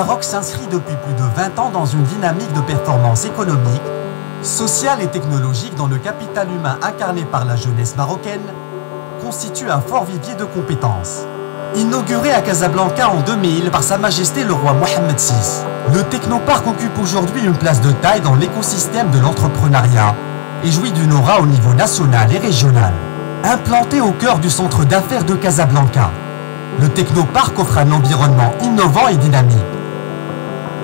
Maroc s'inscrit depuis plus de 20 ans dans une dynamique de performance économique, sociale et technologique dont le capital humain incarné par la jeunesse marocaine constitue un fort vivier de compétences. Inauguré à Casablanca en 2000 par Sa Majesté le roi Mohammed VI, le Technoparc occupe aujourd'hui une place de taille dans l'écosystème de l'entrepreneuriat et jouit d'une aura au niveau national et régional. Implanté au cœur du centre d'affaires de Casablanca, le Technoparc offre un environnement innovant et dynamique.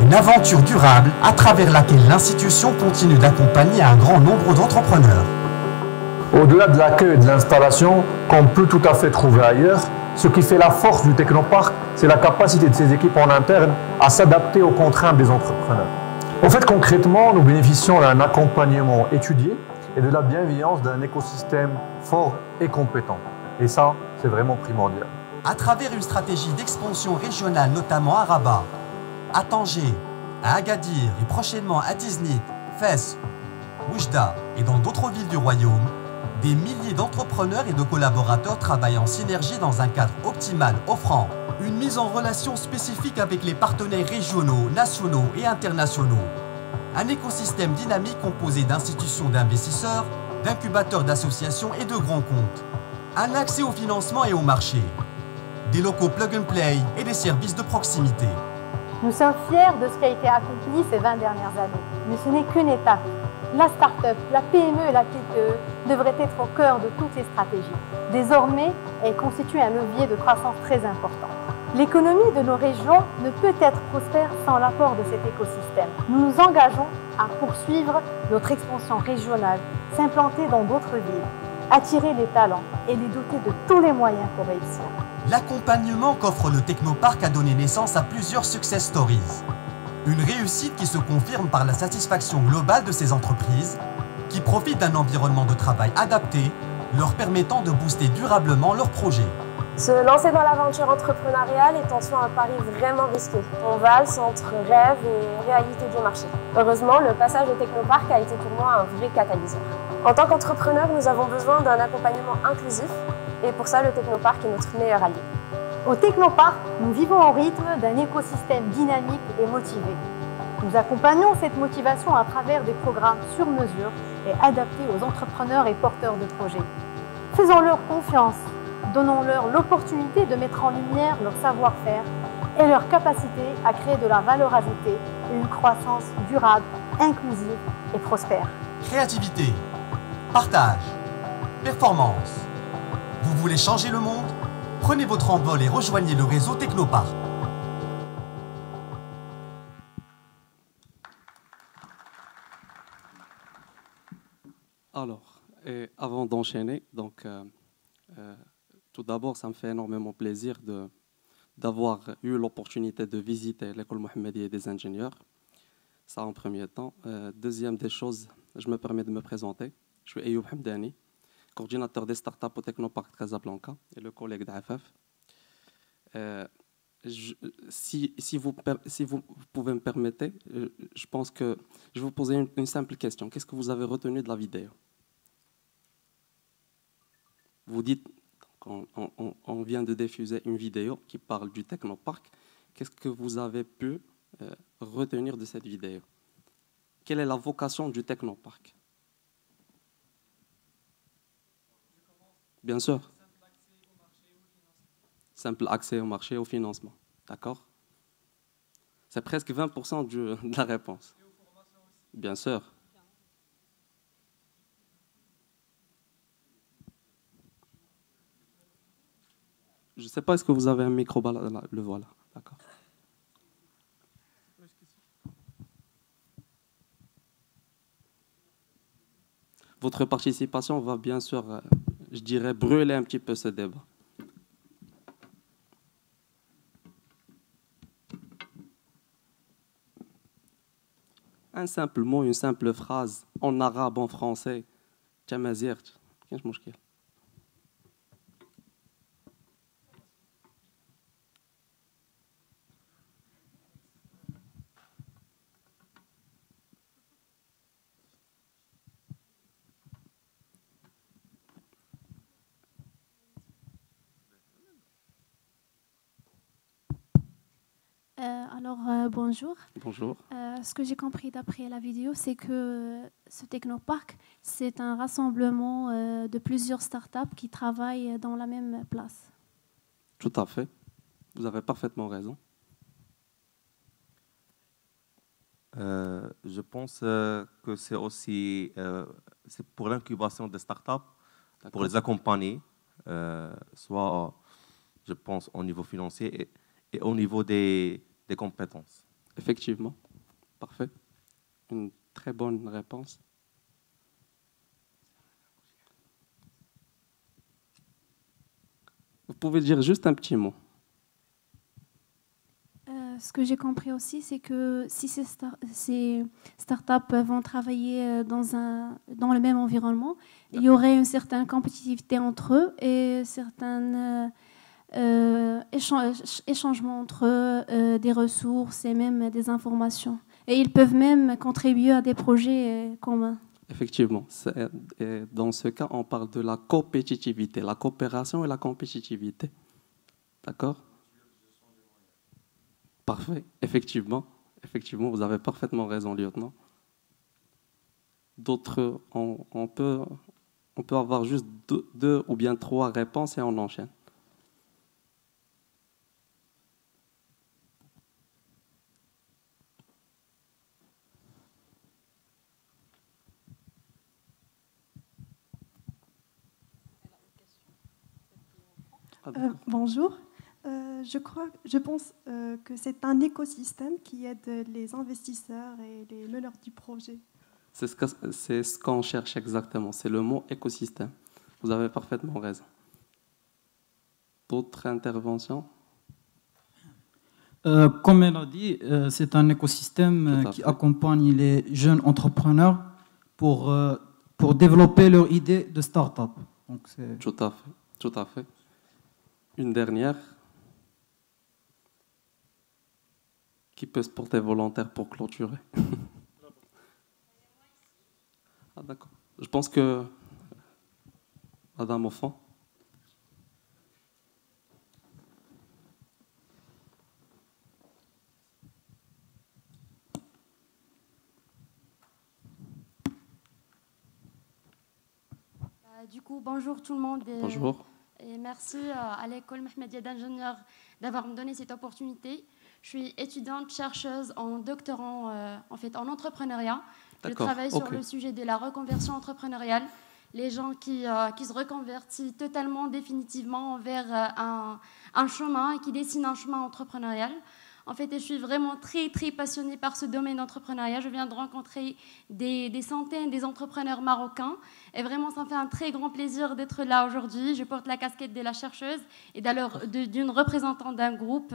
Une aventure durable à travers laquelle l'institution continue d'accompagner un grand nombre d'entrepreneurs. Au-delà de l'accueil et de l'installation qu'on peut tout à fait trouver ailleurs, ce qui fait la force du Technoparc, c'est la capacité de ses équipes en interne à s'adapter aux contraintes des entrepreneurs. En fait, concrètement, nous bénéficions d'un accompagnement étudié et de la bienveillance d'un écosystème fort et compétent. Et ça, c'est vraiment primordial. À travers une stratégie d'expansion régionale, notamment à Rabat, à Tanger, à Agadir et prochainement à Tiznit, Fès, Oujda et dans d'autres villes du royaume, des milliers d'entrepreneurs et de collaborateurs travaillent en synergie dans un cadre optimal offrant une mise en relation spécifique avec les partenaires régionaux, nationaux et internationaux. Un écosystème dynamique composé d'institutions d'investisseurs, d'incubateurs d'associations et de grands comptes. Un accès au financement et au marché. Des locaux plug and play et des services de proximité. Nous sommes fiers de ce qui a été accompli ces 20 dernières années. Mais ce n'est qu'une étape. La start-up, la PME et la TPE devraient être au cœur de toutes les stratégies. Désormais, elles constituent un levier de croissance très important. L'économie de nos régions ne peut être prospère sans l'apport de cet écosystème. Nous nous engageons à poursuivre notre expansion régionale, s'implanter dans d'autres villes, attirer les talents et les doter de tous les moyens pour réussir. L'accompagnement qu'offre le Technoparc a donné naissance à plusieurs success stories. Une réussite qui se confirme par la satisfaction globale de ces entreprises qui profitent d'un environnement de travail adapté, leur permettant de booster durablement leurs projets. Se lancer dans l'aventure entrepreneuriale est en soi un pari vraiment risqué. On valse entre rêve et réalité du marché. Heureusement, le passage au Technoparc a été pour moi un vrai catalyseur. En tant qu'entrepreneur, nous avons besoin d'un accompagnement inclusif et pour ça, le Technoparc est notre meilleur allié. Au Technoparc, nous vivons au rythme d'un écosystème dynamique et motivé. Nous accompagnons cette motivation à travers des programmes sur mesure et adaptés aux entrepreneurs et porteurs de projets. Faisons-leur confiance, donnons-leur l'opportunité de mettre en lumière leur savoir-faire et leur capacité à créer de la valeur ajoutée et une croissance durable, inclusive et prospère. Créativité, partage, performance. Vous voulez changer le monde ? Prenez votre envol et rejoignez le réseau Technoparc. Alors, avant d'enchaîner, tout d'abord, ça me fait énormément plaisir d'avoir eu l'opportunité de visiter l'école Mohammedia des ingénieurs. Ça en premier temps. Deuxième des choses, je me permets de me présenter. Je suis Ayoub Hamdani, coordinateur des startups au Technoparc de Casablanca et le collègue d'AFF. Si vous pouvez me permettre, je pense que je vais vous poser une simple question. Qu'est-ce que vous avez retenu de la vidéo? Vous dites qu'on vient de diffuser une vidéo qui parle du Technoparc. Qu'est-ce que vous avez pu retenir de cette vidéo? Quelle est la vocation du Technoparc? Bien sûr. Simple accès au marché et au financement. D'accord? C'est presque 20% de la réponse. Bien sûr. Je ne sais pas, est-ce que vous avez un micro? Le voilà. D'accord. Votre participation va bien sûr, je dirais, brûler un petit peu ce débat. Un simple mot, une simple phrase, en arabe, en français. Tamazirt, qu'est-ce que je Bonjour. Bonjour. Ce que j'ai compris d'après la vidéo, c'est que ce technoparc, c'est un rassemblement de plusieurs startups qui travaillent dans la même place. Tout à fait. Vous avez parfaitement raison. Je pense que c'est aussi c'est pour l'incubation des startups, pour les accompagner, soit, je pense, au niveau financier et au niveau des compétences. Effectivement. Parfait. Une très bonne réponse. Vous pouvez dire juste un petit mot. Ce que j'ai compris aussi, c'est que si ces startups vont travailler dans le même environnement, il y aurait une certaine compétitivité entre eux et certains échangements entre eux, des ressources et même des informations. Et ils peuvent même contribuer à des projets communs. Effectivement. Dans ce cas, on parle de la compétitivité, la coopération et la compétitivité. D'accord ? Parfait, effectivement, vous avez parfaitement raison, lieutenant. D'autres, on peut avoir juste deux ou bien trois réponses et on enchaîne. Bonjour. Je pense que c'est un écosystème qui aide les investisseurs et les meneurs du projet. C'est ce qu'on cherche exactement, c'est le mot écosystème. Vous avez parfaitement raison. D'autres interventions? Comme elle a dit, c'est un écosystème qui accompagne les jeunes entrepreneurs pour développer leur idée de start-up. Donc tout à fait. Une dernière. Qui peut se porter volontaire pour clôturer? Ah, d'accord. Je pense que Madame au fond. Du coup, bonjour tout le monde. Bonjour. Et merci à l'école Mohammedia d'ingénieurs d'avoir me donné cette opportunité. Je suis étudiante chercheuse en doctorant en entrepreneuriat. Je travaille sur le sujet de la reconversion entrepreneuriale. Les gens qui se reconvertissent totalement, définitivement vers un chemin et qui dessinent un chemin entrepreneurial. En fait, je suis vraiment très, très passionnée par ce domaine d'entrepreneuriat. Je viens de rencontrer des centaines d'entrepreneurs marocains. Et vraiment, ça me fait un très grand plaisir d'être là aujourd'hui. Je porte la casquette de la chercheuse et d'une représentante d'un groupe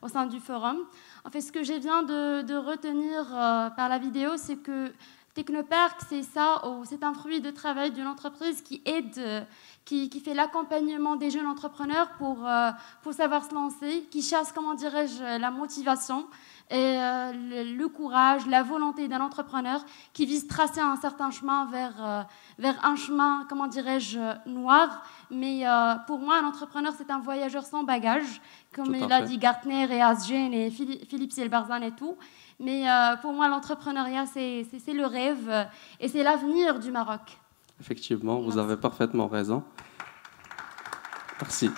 au sein du forum. En fait, ce que je viens de retenir par la vidéo, c'est que Technoparc, c'est un fruit de travail d'une entreprise qui aide, qui fait l'accompagnement des jeunes entrepreneurs pour savoir se lancer, qui chasse, comment dirais-je, la motivation et le courage, la volonté d'un entrepreneur qui vise tracer un certain chemin vers un chemin, comment dirais-je, noir. Mais pour moi, un entrepreneur, c'est un voyageur sans bagages, comme il a dit Gartner et Asgen et Philippe Silberzan et tout. Mais pour moi, l'entrepreneuriat, c'est le rêve et c'est l'avenir du Maroc. Effectivement, vous avez parfaitement raison. Merci.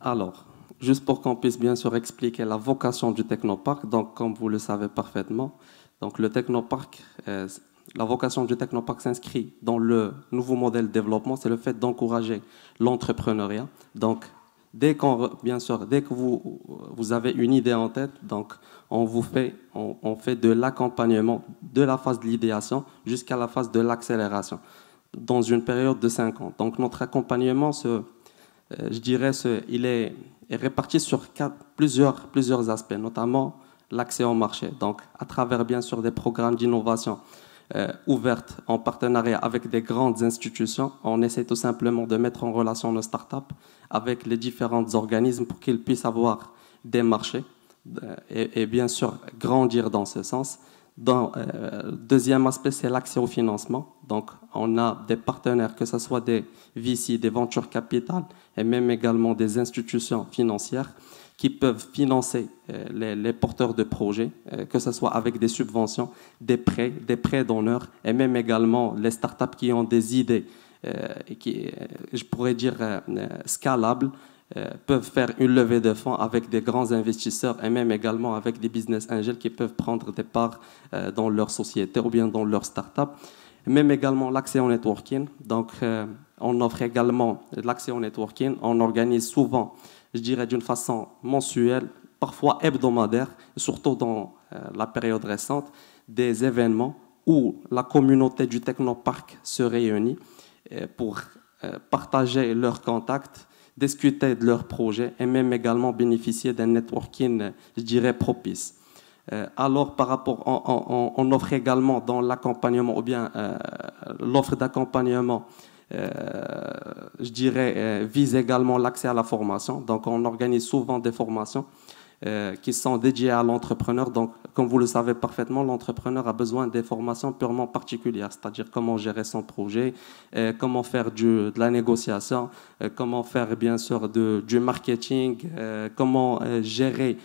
Alors, juste pour qu'on puisse bien sûr expliquer la vocation du Technoparc, donc comme vous le savez parfaitement, donc le Technoparc, la vocation du Technoparc s'inscrit dans le nouveau modèle de développement, c'est le fait d'encourager l'entrepreneuriat. Donc, dès que vous avez une idée en tête, donc on fait de l'accompagnement de la phase de l'idéation jusqu'à la phase de l'accélération dans une période de 5 ans. Donc notre accompagnement, il est réparti sur plusieurs aspects, notamment l'accès au marché. Donc à travers bien sûr des programmes d'innovation ouvertes en partenariat avec des grandes institutions, on essaie tout simplement de mettre en relation nos startups avec les différents organismes pour qu'ils puissent avoir des marchés et bien sûr grandir dans ce sens. Deuxième aspect, c'est l'accès au financement. Donc, on a des partenaires, que ce soit des VC, des ventures capital et même également des institutions financières qui peuvent financer les porteurs de projets, que ce soit avec des subventions, des prêts d'honneur, et même également les startups qui ont des idées, qui, je pourrais dire, scalables, peuvent faire une levée de fonds avec des grands investisseurs et même également avec des business angels qui peuvent prendre des parts dans leur société ou bien dans leur start-up. Même également l'accès au networking. Donc, on offre également l'accès au networking. On organise souvent, je dirais d'une façon mensuelle, parfois hebdomadaire, surtout dans la période récente, des événements où la communauté du Technoparc se réunit pour partager leurs contacts, discuter de leurs projets et même également bénéficier d'un networking, je dirais, propice. Alors, par rapport, on offre également dans l'accompagnement, ou bien l'offre d'accompagnement, je dirais, vise également l'accès à la formation. Donc, on organise souvent des formations qui sont dédiées à l'entrepreneur. Donc, comme vous le savez parfaitement, l'entrepreneur a besoin des formations purement particulières, c'est-à-dire comment gérer son projet, comment faire de la négociation, comment faire bien sûr du marketing, comment gérer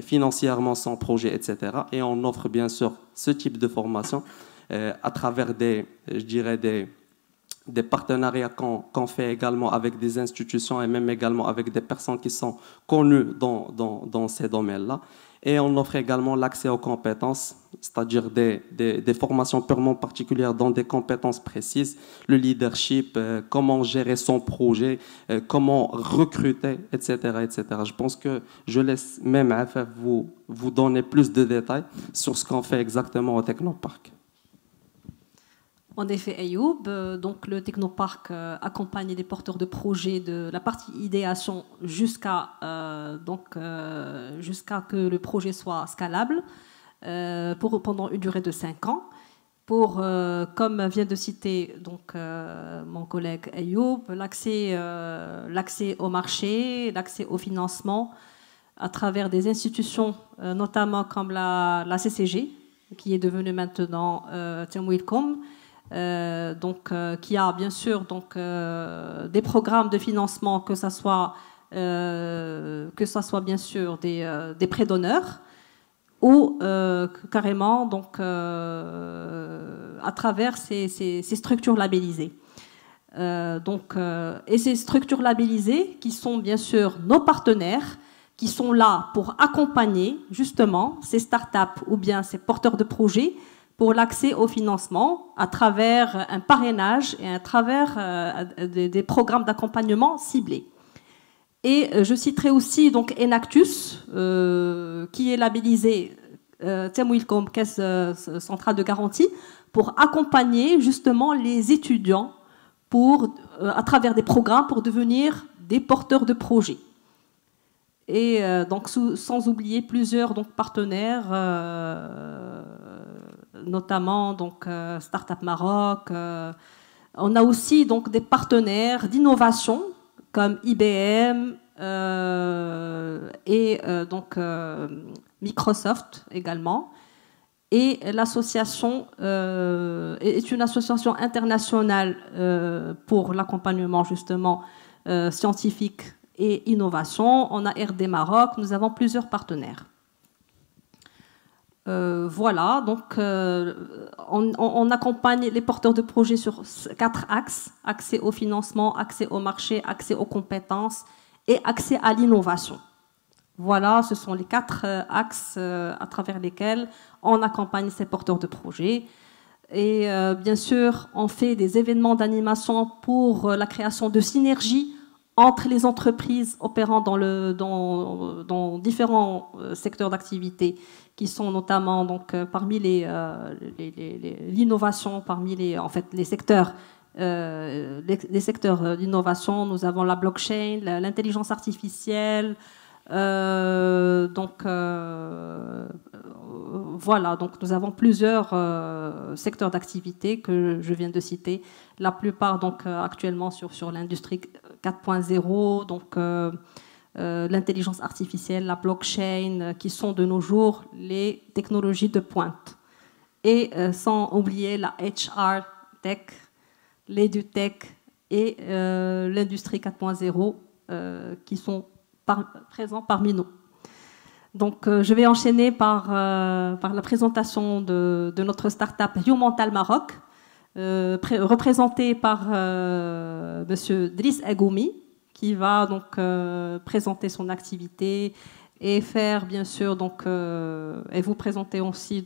financièrement son projet, etc. Et on offre bien sûr ce type de formation à travers je dirais des partenariats qu'on fait également avec des institutions et même également avec des personnes qui sont connues dans ces domaines-là. Et on offre également l'accès aux compétences, c'est-à-dire des formations purement particulières dans des compétences précises, le leadership, comment gérer son projet, comment recruter, etc., etc. Je pense que je laisse même Afaf vous donner plus de détails sur ce qu'on fait exactement au Technoparc. En effet, Ayoub, donc le Technoparc accompagne les porteurs de projets de la partie idéation jusqu'à que le projet soit scalable pendant une durée de 5 ans. Comme vient de citer donc, mon collègue Ayoub, l'accès au marché, l'accès au financement à travers des institutions, notamment comme la CCG, qui est devenue maintenant Temwilcom, qui a bien sûr des programmes de financement, que ce soit bien sûr des prêts d'honneur ou carrément à travers ces structures labellisées. Et ces structures labellisées qui sont bien sûr nos partenaires, qui sont là pour accompagner justement ces startups ou bien ces porteurs de projets pour l'accès au financement à travers un parrainage et à travers des programmes d'accompagnement ciblés. Et je citerai aussi donc Enactus, qui est labellisé Temwilcom, Caisse centrale de garantie, pour accompagner justement les étudiants à travers des programmes pour devenir des porteurs de projets. Et donc sans oublier plusieurs partenaires, notamment Startup Maroc. On a aussi des partenaires d'innovation comme IBM et Microsoft également. Et l'association est une association internationale pour l'accompagnement justement scientifique et innovation. On a RD Maroc, nous avons plusieurs partenaires. Voilà, donc on accompagne les porteurs de projets sur 4 axes: accès au financement, accès au marché, accès aux compétences et accès à l'innovation. Voilà, ce sont les 4 axes à travers lesquels on accompagne ces porteurs de projets. Et bien sûr, on fait des événements d'animation pour la création de synergies entre les entreprises opérant dans différents secteurs d'activité, qui sont notamment parmi l'innovation, parmi les secteurs d'innovation. Nous avons la blockchain, l'intelligence artificielle. Voilà, donc nous avons plusieurs secteurs d'activité que je viens de citer. La plupart actuellement sur l'industrie 4.0, l'intelligence artificielle, la blockchain, qui sont de nos jours les technologies de pointe. Et sans oublier la HR Tech, l'EduTech et l'industrie 4.0, qui sont présents parmi nous. Donc, je vais enchaîner par la présentation de notre start-up Humantal Maroc, représentée par Monsieur Driss Agoumi, qui va donc présenter son activité et faire bien sûr et vous présenter aussi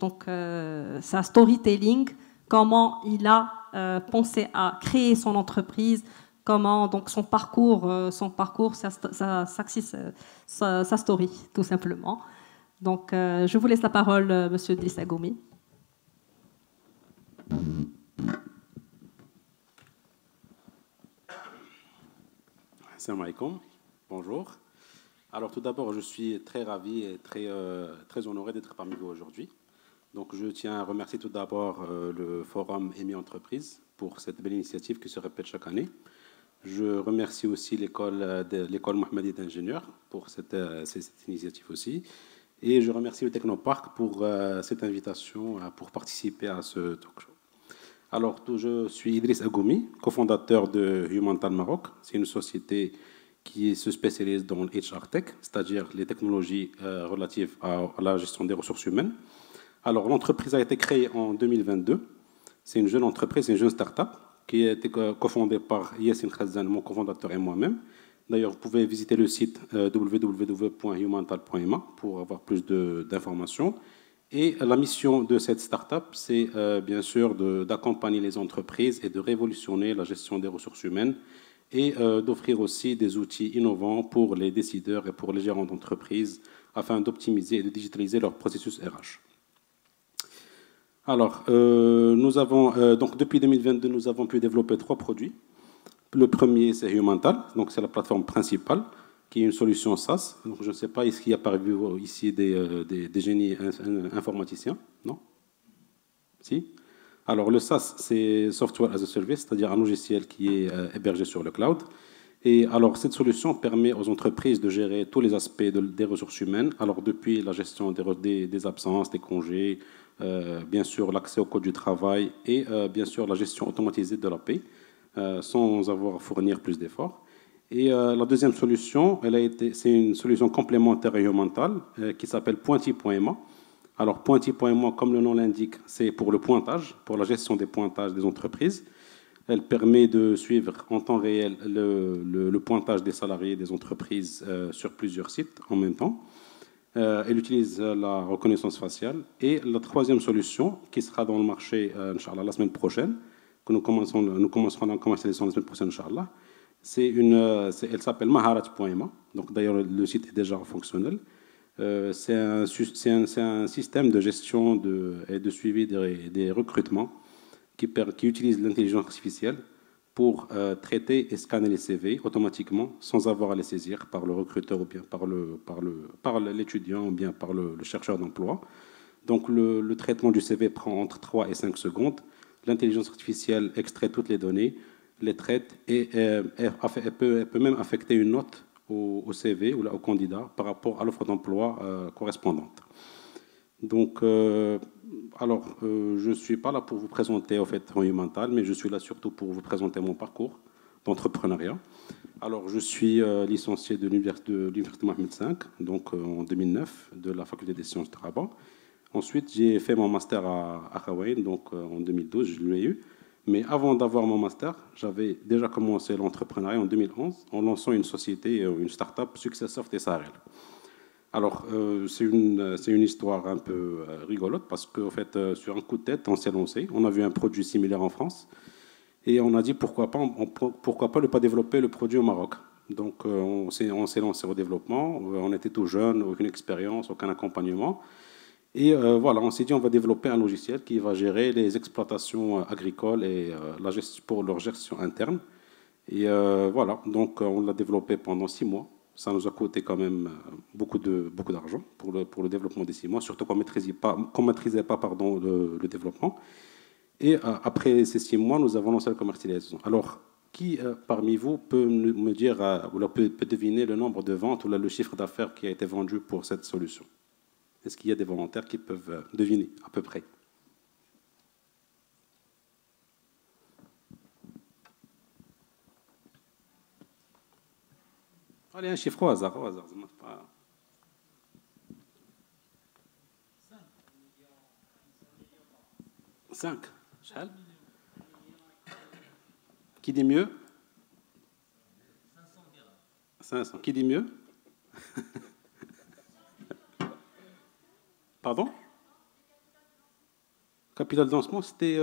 sa storytelling, comment il a pensé à créer son entreprise, comment donc son parcours, sa story tout simplement. Donc je vous laisse la parole, Monsieur Driss Agoumi. Assalamu alaikum, bonjour. Alors tout d'abord, je suis très ravi et très honoré d'être parmi vous aujourd'hui. Donc je tiens à remercier tout d'abord le forum EMI Entreprise pour cette belle initiative qui se répète chaque année. Je remercie aussi l'école Mohammadi d'ingénieurs pour cette initiative aussi. Et je remercie le Technopark pour cette invitation pour participer à ce talk show. Alors, je suis Idriss Agoumi, cofondateur de Humantal Maroc. C'est une société qui se spécialise dans le HR Tech, c'est-à-dire les technologies relatives à la gestion des ressources humaines. Alors, l'entreprise a été créée en 2022. C'est une jeune entreprise, c'est une jeune start-up qui a été cofondée par Yassine Khazan, mon cofondateur et moi-même. D'ailleurs, vous pouvez visiter le site www.humantal.ma pour avoir plus d'informations. Et la mission de cette start-up, c'est bien sûr d'accompagner les entreprises et de révolutionner la gestion des ressources humaines et d'offrir aussi des outils innovants pour les décideurs et pour les gérants d'entreprise afin d'optimiser et de digitaliser leur processus RH. Alors, donc depuis 2022, nous avons pu développer 3 produits. Le premier, c'est Humantal, donc c'est la plateforme principale, qui est une solution SaaS. Donc, je ne sais pas, est-ce qu'il y a parmi vous ici des génies informaticiens? Non? Si? Alors, le SaaS, c'est Software as a Service, c'est-à-dire un logiciel qui est hébergé sur le cloud. Et alors, cette solution permet aux entreprises de gérer tous les aspects des ressources humaines, alors depuis la gestion des absences, des congés, bien sûr l'accès au code du travail et bien sûr la gestion automatisée de la paie, sans avoir à fournir plus d'efforts. Et la deuxième solution, c'est une solution complémentaire à Humantal qui s'appelle Pointy.ma. Alors Pointy.ma, comme le nom l'indique, c'est pour le pointage, pour la gestion des pointages des entreprises. Elle permet de suivre en temps réel le pointage des salariés des entreprises sur plusieurs sites en même temps. Elle utilise la reconnaissance faciale. Et la troisième solution, qui sera dans le marché, Inch'Allah, la semaine prochaine, que nous commencerons à commercialiser la semaine prochaine, Inch'Allah, elle s'appelle Maharat.ma. Donc d'ailleurs, le site est déjà fonctionnel. C'est un système de gestion et de suivi des recrutements qui utilise l'intelligence artificielle pour traiter et scanner les CV automatiquement sans avoir à les saisir par le recruteur ou bien par l'étudiant ou bien par le chercheur d'emploi. Donc le traitement du CV prend entre 3 et 5 secondes. L'intelligence artificielle extrait toutes les données, les traite et elle peut même affecter une note au CV ou au candidat par rapport à l'offre d'emploi correspondante. Donc, je ne suis pas là pour vous présenter en fait Humantal, mais je suis là surtout pour vous présenter mon parcours d'entrepreneuriat. Alors, je suis licencié de l'Université Mohammed V, donc en 2009, de la Faculté des Sciences de Rabat. Ensuite, j'ai fait mon master à Hawaï, donc en 2012, je l'ai eu. Mais avant d'avoir mon master, j'avais déjà commencé l'entrepreneuriat en 2011 en lançant une société, une start-up, Successoft SARL. Alors, c'est une histoire un peu rigolote parce qu'en fait, sur un coup de tête, on s'est lancé. On a vu un produit similaire en France et on a dit pourquoi pas ne pas développer le produit au Maroc. Donc, on s'est lancé au développement. On était tout jeune, aucune expérience, aucun accompagnement. Et voilà, on s'est dit on va développer un logiciel qui va gérer les exploitations agricoles et pour leur gestion interne. Et voilà, donc on l'a développé pendant 6 mois. Ça nous a coûté quand même beaucoup d'argent pour le développement des 6 mois, surtout qu'on ne maîtrisait pas le développement. Et après ces 6 mois, nous avons lancé la commercialisation. Alors, qui parmi vous peut me dire, ou peut deviner le nombre de ventes ou le chiffre d'affaires qui a été vendu pour cette solution? Est-ce qu'il y a des volontaires qui peuvent deviner à peu près? Allez, un chiffre au hasard. 5. Qui dit mieux? 500. Qui dit mieux? Pardon? Capital de lancement, c'était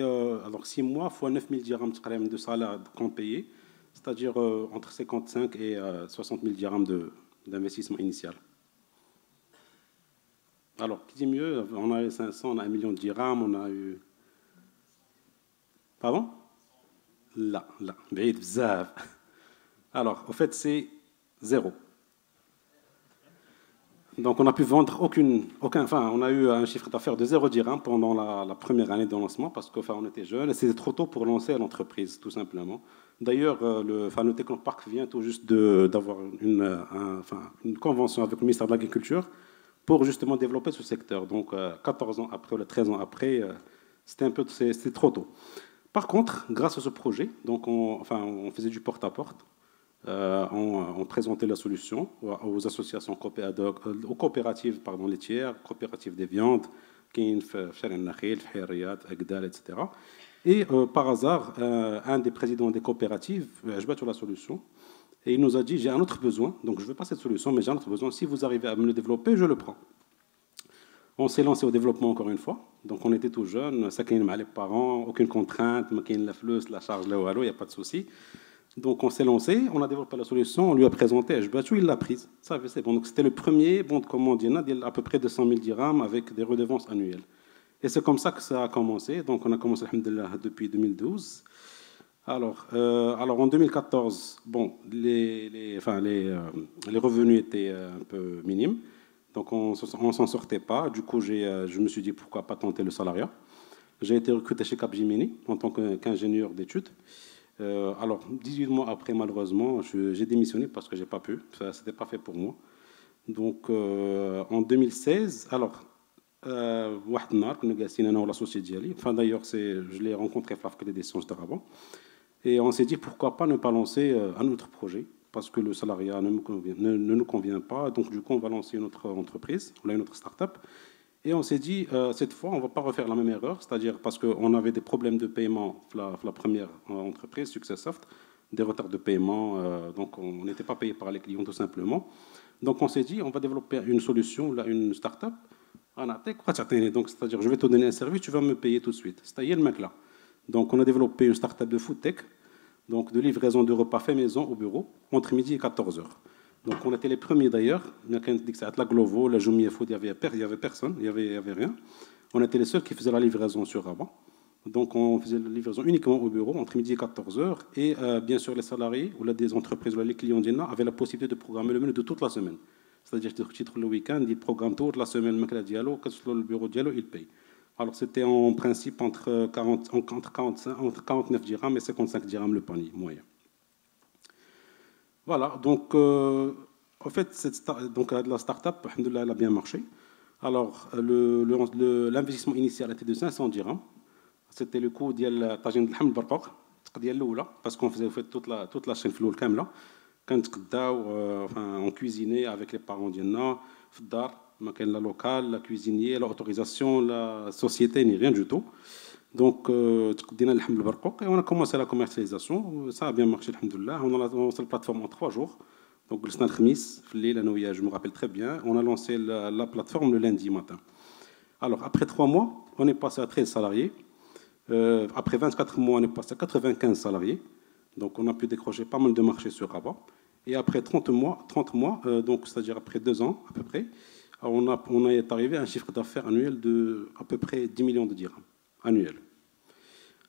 alors 6 mois fois 9 000 dirhams de salaire qu'on payait, c'est-à-dire entre 55 et 60 000 dirhams d'investissement initial. Alors, qui dit mieux? On a eu 500, on a 1 million de dirhams, on a eu... Pardon? Là, بعيد بزاف. Alors, en fait, c'est 0. Donc, on a pu vendre on a eu un chiffre d'affaires de 0 dirham pendant la première année de lancement parce qu'on était jeunes et c'était trop tôt pour lancer l'entreprise, tout simplement. D'ailleurs, le Technopark vient tout juste d'avoir une convention avec le ministère de l'Agriculture pour justement développer ce secteur. Donc, 14 ans après, ou 13 ans après, c'était trop tôt. Par contre, grâce à ce projet, donc on faisait du porte-à-porte. On présentait la solution aux associations aux coopératives laitières, coopératives des viandes, etc. Et par hasard, un des présidents des coopératives a joué la solution et il nous a dit j'ai un autre besoin, donc je ne veux pas cette solution, mais j'ai un autre besoin. Si vous arrivez à me le développer, je le prends. On s'est lancé au développement encore une fois. Donc on était tout jeunes, ça qu'il y a les parents, aucune contrainte, la charge, il n'y a pas de souci. Donc on s'est lancé, on a développé la solution, on lui a présenté, il l'a prise. Ça, c'est bon. Donc c'était le premier bon de commande à peu près 200 000 dirhams avec des redevances annuelles. Et c'est comme ça que ça a commencé. Donc on a commencé, alhamdoulilah, depuis 2012. Alors en 2014, bon, les revenus étaient un peu minimes. Donc on ne s'en sortait pas. Du coup, je me suis dit pourquoi pas tenter le salariat. J'ai été recruté chez Capgemini en tant qu'ingénieur d'études. Alors, 18 mois après, malheureusement, j'ai démissionné parce que je n'ai pas pu. Ce n'était pas fait pour moi. Donc, en 2016, alors, d'ailleurs, je l'ai rencontré à la des sciences de Rabat. Et on s'est dit, pourquoi pas ne pas lancer un autre projet, parce que le salariat ne nous convient pas. Donc, du coup, on va lancer une autre entreprise, on a une autre start-up. Et on s'est dit, cette fois, on ne va pas refaire la même erreur, c'est-à-dire parce qu'on avait des problèmes de paiement la première entreprise, Successoft, des retards de paiement, donc on n'était pas payé par les clients tout simplement. Donc on s'est dit, on va développer une solution, une start-up, donc c'est-à-dire je vais te donner un service, tu vas me payer tout de suite. C'est-à-dire le mec là. Donc on a développé une start-up de food tech, donc de livraison de repas fait maison au bureau, entre midi et 14 heures. Donc on était les premiers d'ailleurs. Il y a la Glovo, la Jumia Food, il n'y avait personne, il n'y avait rien. On était les seuls qui faisaient la livraison sur Rabat. Donc on faisait la livraison uniquement au bureau entre midi et 14 heures. Et bien sûr les salariés ou des entreprises ou les clients avaient la possibilité de programmer le menu de toute la semaine. C'est-à-dire que titre le week-end, ils programment toute la semaine le bureau dialogue, ils payent. Alors c'était en principe entre 49 dirhams et 55 dirhams le panier moyen. Voilà, donc en fait, la start-up, elle a bien marché. Alors, l'investissement initial était de 500 dirhams. C'était le coût de Tajin de Hamd Barqaq, parce qu'on faisait toute la chaîne flow kamla. Quand on cuisinait avec les parents d'Yenna, la locale, la cuisinier, l'autorisation, la société, ni rien du tout. Donc, on a commencé la commercialisation. Ça a bien marché, alhamdoulilah. On a lancé la plateforme en 3 jours. Donc, le Khamis, je me rappelle très bien. On a lancé la plateforme le lundi matin. Alors, après 3 mois, on est passé à 13 salariés. Après 24 mois, on est passé à 95 salariés. Donc, on a pu décrocher pas mal de marchés sur Rabat. Et après 30 mois, donc c'est-à-dire après 2 ans à peu près, on est arrivé à un chiffre d'affaires annuel de à peu près 10 millions de dirhams annuels.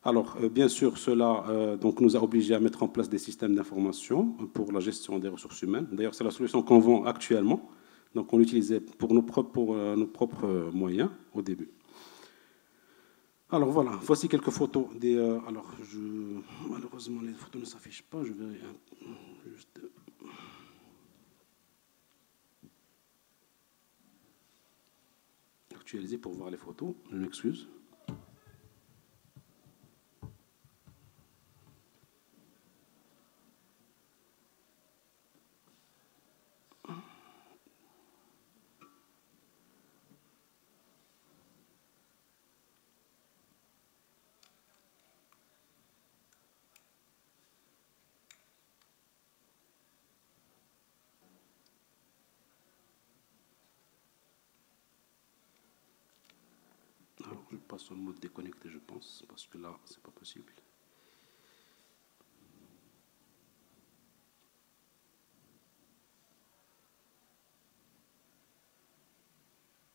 Alors, bien sûr, cela donc, nous a obligés à mettre en place des systèmes d'information pour la gestion des ressources humaines. D'ailleurs, c'est la solution qu'on vend actuellement. Donc, on l'utilisait pour nos propres moyens au début. Alors, voilà, voici quelques photos. Malheureusement, les photos ne s'affichent pas. Je vais juste... actualiser pour voir les photos. Je m'excuse. Je passe sur le mode déconnecté, je pense, parce que là, c'est pas possible.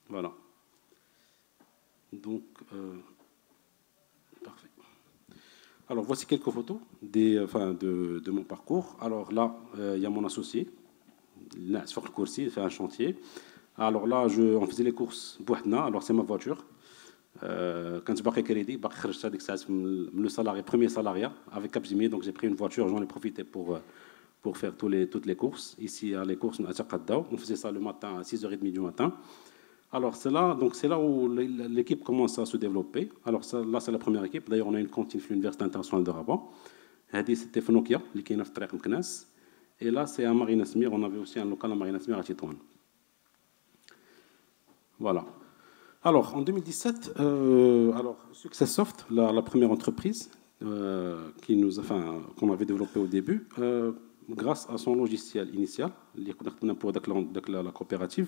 Voilà. Donc, parfait. Alors, voici quelques photos de mon parcours. Alors là, il y a mon associé. Là, sur le coursier, il fait un chantier. Alors là, on faisait les courses بوحدنا. Alors, c'est ma voiture. Quand je باقي crédit, باقي خرجت هذيك الساعات من le salarié, premier salariat avec Capgemini. Donc, j'ai pris une voiture, j'en ai profité pour faire toutes les courses. Ici, à les courses, on faisait ça le matin à 6h30 du matin. Alors, c'est là où l'équipe commence à se développer. Alors, là, c'est la première équipe. D'ailleurs, on a une cantine à l'Université internationale de Rabat. C'était Fenokia, qui est dans le Mknas. Et là, c'est à Marina Smir. On avait aussi un local à Marina Smir à Tétouan. Voilà. Alors, en 2017, Successoft, la première entreprise qu'on avait développée au début, grâce à son logiciel initial, pour la coopérative,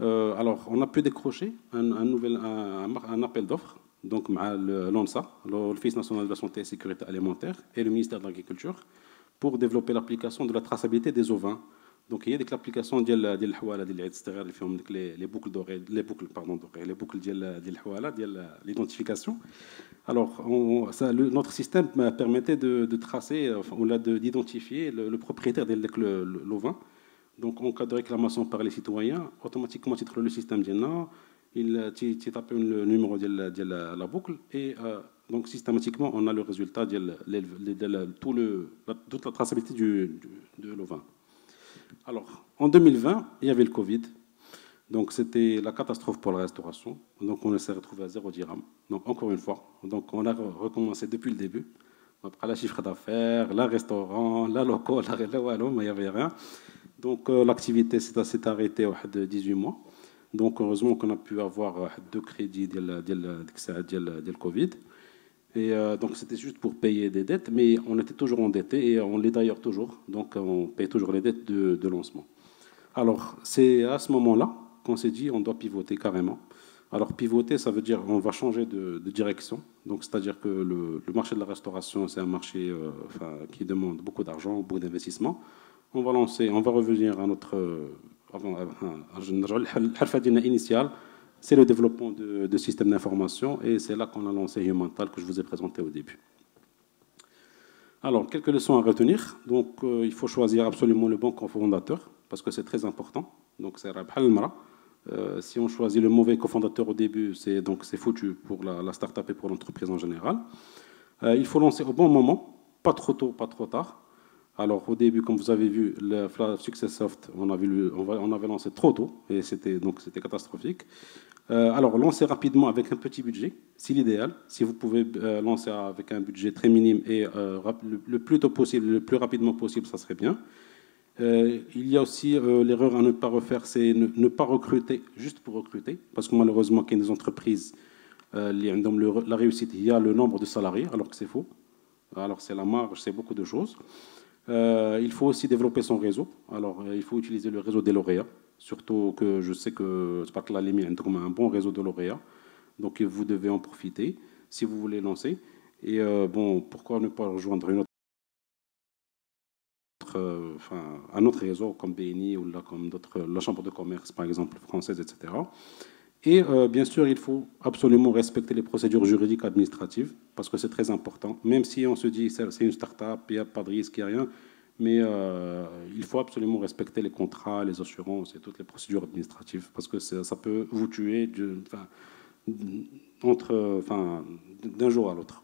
alors, on a pu décrocher un appel d'offres, donc l'ONSA, l'Office national de la santé et sécurité alimentaire, et le ministère de l'Agriculture, pour développer l'application de la traçabilité des ovins. Donc, il y a l'application de les boucles d'oreilles, les boucles de l'identification. Alors, notre système permettait de tracer, d'identifier le propriétaire de l'ovin. Donc, en cas de réclamation par les citoyens, automatiquement, le système il tape le numéro de la boucle et donc systématiquement, on a le résultat de toute la traçabilité de l'ovin. Alors, en 2020, il y avait le Covid. Donc, c'était la catastrophe pour la restauration. Donc, on s'est retrouvé à 0 dirham. Donc, encore une fois, donc, on a recommencé depuis le début. Après, la chiffre d'affaires, la restaurant, la locaux, il n'y avait rien. Donc, l'activité s'est arrêtée au 18 mois. Donc, heureusement qu'on a pu avoir 2 crédits de Covid. Et donc, c'était juste pour payer des dettes, mais on était toujours endetté et on l'est d'ailleurs toujours. Donc, on paye toujours les dettes de lancement. Alors, c'est à ce moment-là qu'on s'est dit on doit pivoter carrément. Alors, pivoter, ça veut dire on va changer de direction. Donc, c'est-à-dire que le marché de la restauration, c'est un marché qui demande beaucoup d'argent, beaucoup d'investissement. On va revenir à notre initial, c'est le développement de systèmes d'information et c'est là qu'on a lancé Humantal que je vous ai présenté au début. Alors, quelques leçons à retenir. Donc, il faut choisir absolument le bon cofondateur parce que c'est très important. Donc, c'est Rabhal Mara. Si on choisit le mauvais cofondateur au début, c'est foutu pour la start-up et pour l'entreprise en général. Il faut lancer au bon moment, pas trop tôt, pas trop tard. Alors, au début, comme vous avez vu, le Successoft, on avait lancé trop tôt et c'était catastrophique. Alors, lancez rapidement avec un petit budget, c'est l'idéal. Si vous pouvez lancer avec un budget très minime et le plus tôt possible, le plus rapidement possible, ça serait bien. Il y a aussi l'erreur à ne pas refaire, c'est ne pas recruter juste pour recruter, parce que malheureusement, il y a des entreprises, la réussite, il y a le nombre de salariés, alors que c'est faux. Alors, c'est la marge, c'est beaucoup de choses. Il faut aussi développer son réseau. Alors, il faut utiliser le réseau des lauréats. Surtout que je sais que Sparkla a un bon réseau de lauréats. Donc, vous devez en profiter si vous voulez lancer. Et pourquoi ne pas rejoindre un autre réseau comme BNI ou comme la Chambre de commerce, par exemple, française, etc. Et bien sûr, il faut absolument respecter les procédures juridiques administratives parce que c'est très important. Même si on se dit que c'est une start-up, il n'y a pas de risque, il n'y a rien, mais il faut absolument respecter les contrats, les assurances et toutes les procédures administratives parce que ça peut vous tuer d'un jour à l'autre.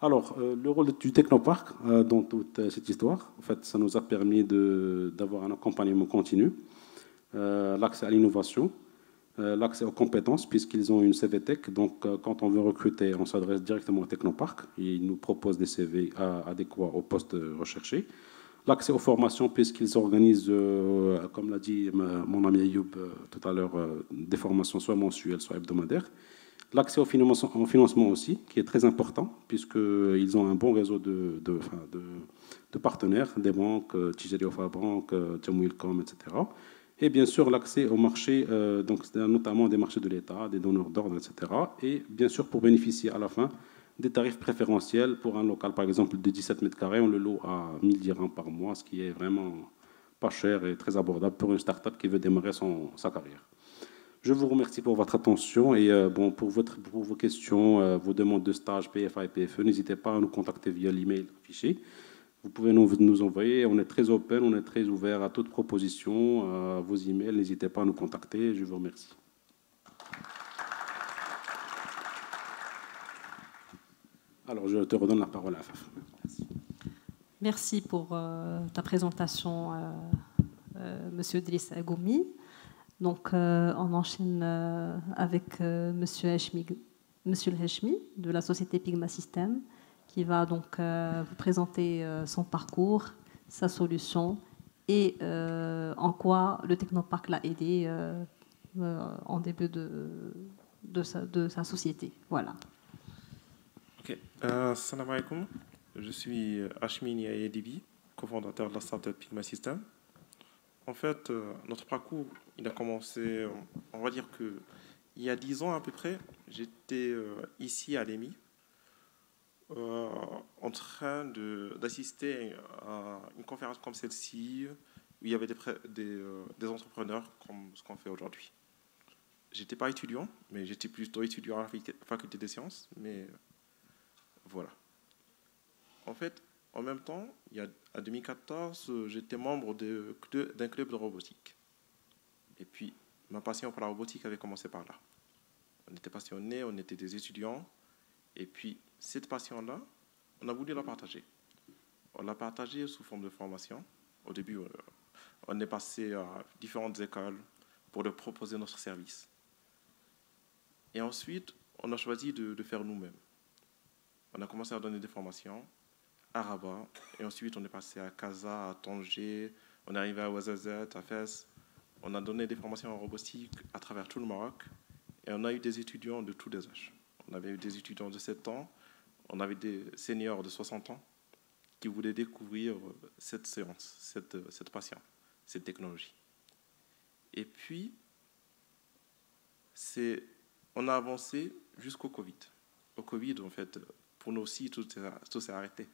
Alors, le rôle du Technopark dans toute cette histoire, en fait, ça nous a permis d'avoir un accompagnement continu, l'accès à l'innovation, l'accès aux compétences, puisqu'ils ont une CVTech. Donc, quand on veut recruter, on s'adresse directement au Technopark. Ils nous proposent des CV adéquats au poste recherché. L'accès aux formations, puisqu'ils organisent, comme l'a dit mon ami Ayoub tout à l'heure, des formations soit mensuelles, soit hebdomadaires. L'accès au financement aussi, qui est très important, puisqu'ils ont un bon réseau de partenaires, des banques, Tijari Ofa Bank, Jamwilcom, etc. Et bien sûr, l'accès au marché, donc notamment des marchés de l'État, des donneurs d'ordre, etc. Et bien sûr, pour bénéficier à la fin des tarifs préférentiels pour un local, par exemple, de 17 mètres carrés, on le loue à 1000 dirhams par mois, ce qui est vraiment pas cher et très abordable pour une start-up qui veut démarrer sa carrière. Je vous remercie pour votre attention et bon, pour vos questions, vos demandes de stage PFA et PFE, n'hésitez pas à nous contacter via l'email affiché. Vous pouvez nous envoyer, on est très open, on est très ouvert à toute proposition, à vos emails, n'hésitez pas à nous contacter, je vous remercie. Alors, je te redonne la parole à Afaf. Merci pour ta présentation, Monsieur Driss Agoumi. Donc, on enchaîne avec Monsieur El Hachmi de la société Pigma System, qui va donc vous présenter son parcours, sa solution et en quoi le Technopark l'a aidé en début de sa société. Voilà. Ok. Salam alaikum. Je suis Hachmi Niayedibi, cofondateur de la startup Pigma System. En fait, notre parcours, il a commencé, on va dire que il y a 10 ans à peu près, j'étais ici à l'EMI, en train d'assister à une conférence comme celle-ci, où il y avait des entrepreneurs comme ce qu'on fait aujourd'hui. J'étais pas étudiant, mais j'étais plutôt étudiant à la faculté des sciences, mais voilà. En fait, en même temps, en 2014, j'étais membre d'un club de robotique. Et puis, ma passion pour la robotique avait commencé par là. On était passionnés, on était des étudiants. Et puis, cette passion-là, on a voulu la partager. On l'a partagée sous forme de formation. Au début, on est passé à différentes écoles pour leur proposer notre service. Et ensuite, on a choisi de faire nous-mêmes. On a commencé à donner des formations à Rabat, et ensuite on est passé à Casa, à Tanger, on est arrivé à Ouarzazate, à Fès. On a donné des formations en robotique à travers tout le Maroc, et on a eu des étudiants de tous les âges. On avait eu des étudiants de 7 ans, on avait des seniors de 60 ans qui voulaient découvrir cette séance, cette passion, cette technologie. Et puis, on a avancé jusqu'au Covid. Au Covid, en fait, pour nous aussi, tout s'est arrêté.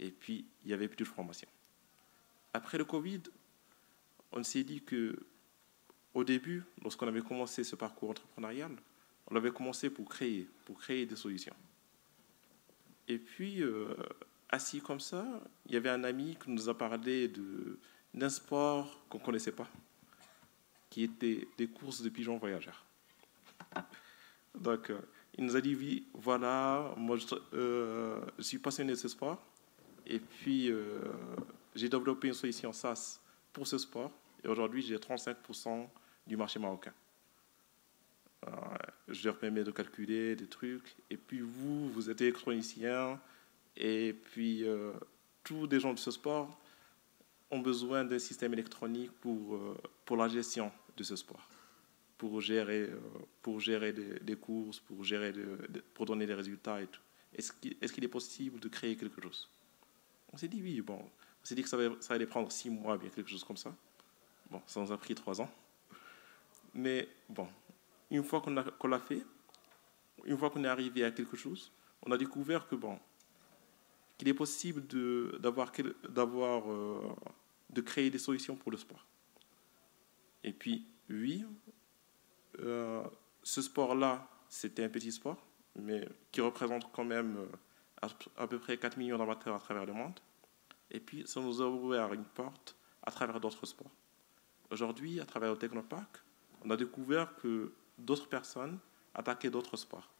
Et puis, il n'y avait plus de formation. Après le Covid, on s'est dit qu'au début, lorsqu'on avait commencé ce parcours entrepreneurial, on avait commencé pour créer des solutions. Et puis, assis comme ça, il y avait un ami qui nous a parlé d'un sport qu'on ne connaissait pas, qui était des courses de pigeons voyageurs. Donc, il nous a dit, oui, voilà, moi je suis passionné de ce sport. Et puis, j'ai développé une solution SaaS pour ce sport. Et aujourd'hui, j'ai 35% du marché marocain. Je leur permets de calculer des trucs. Et puis, vous êtes électronicien. Et puis, tous les gens de ce sport ont besoin d'un système électronique pour la gestion de ce sport. Pour gérer des courses, pour donner des résultats et tout. Est-ce qu'il est possible de créer quelque chose? On s'est dit oui, bon. On s'est dit que ça allait prendre 6 mois, bien quelque chose comme ça. Bon, ça nous a pris 3 ans. Mais bon, une fois qu'on l'a fait, une fois qu'on est arrivé à quelque chose, on a découvert qu'il est possible de créer des solutions pour le sport. Et puis, oui, ce sport-là, c'était un petit sport, mais qui représente quand même à peu près 4 millions d'amateurs à travers le monde. Et puis, ça nous a ouvert une porte à travers d'autres sports. Aujourd'hui, à travers le Technopark, on a découvert que d'autres personnes attaquaient d'autres sports.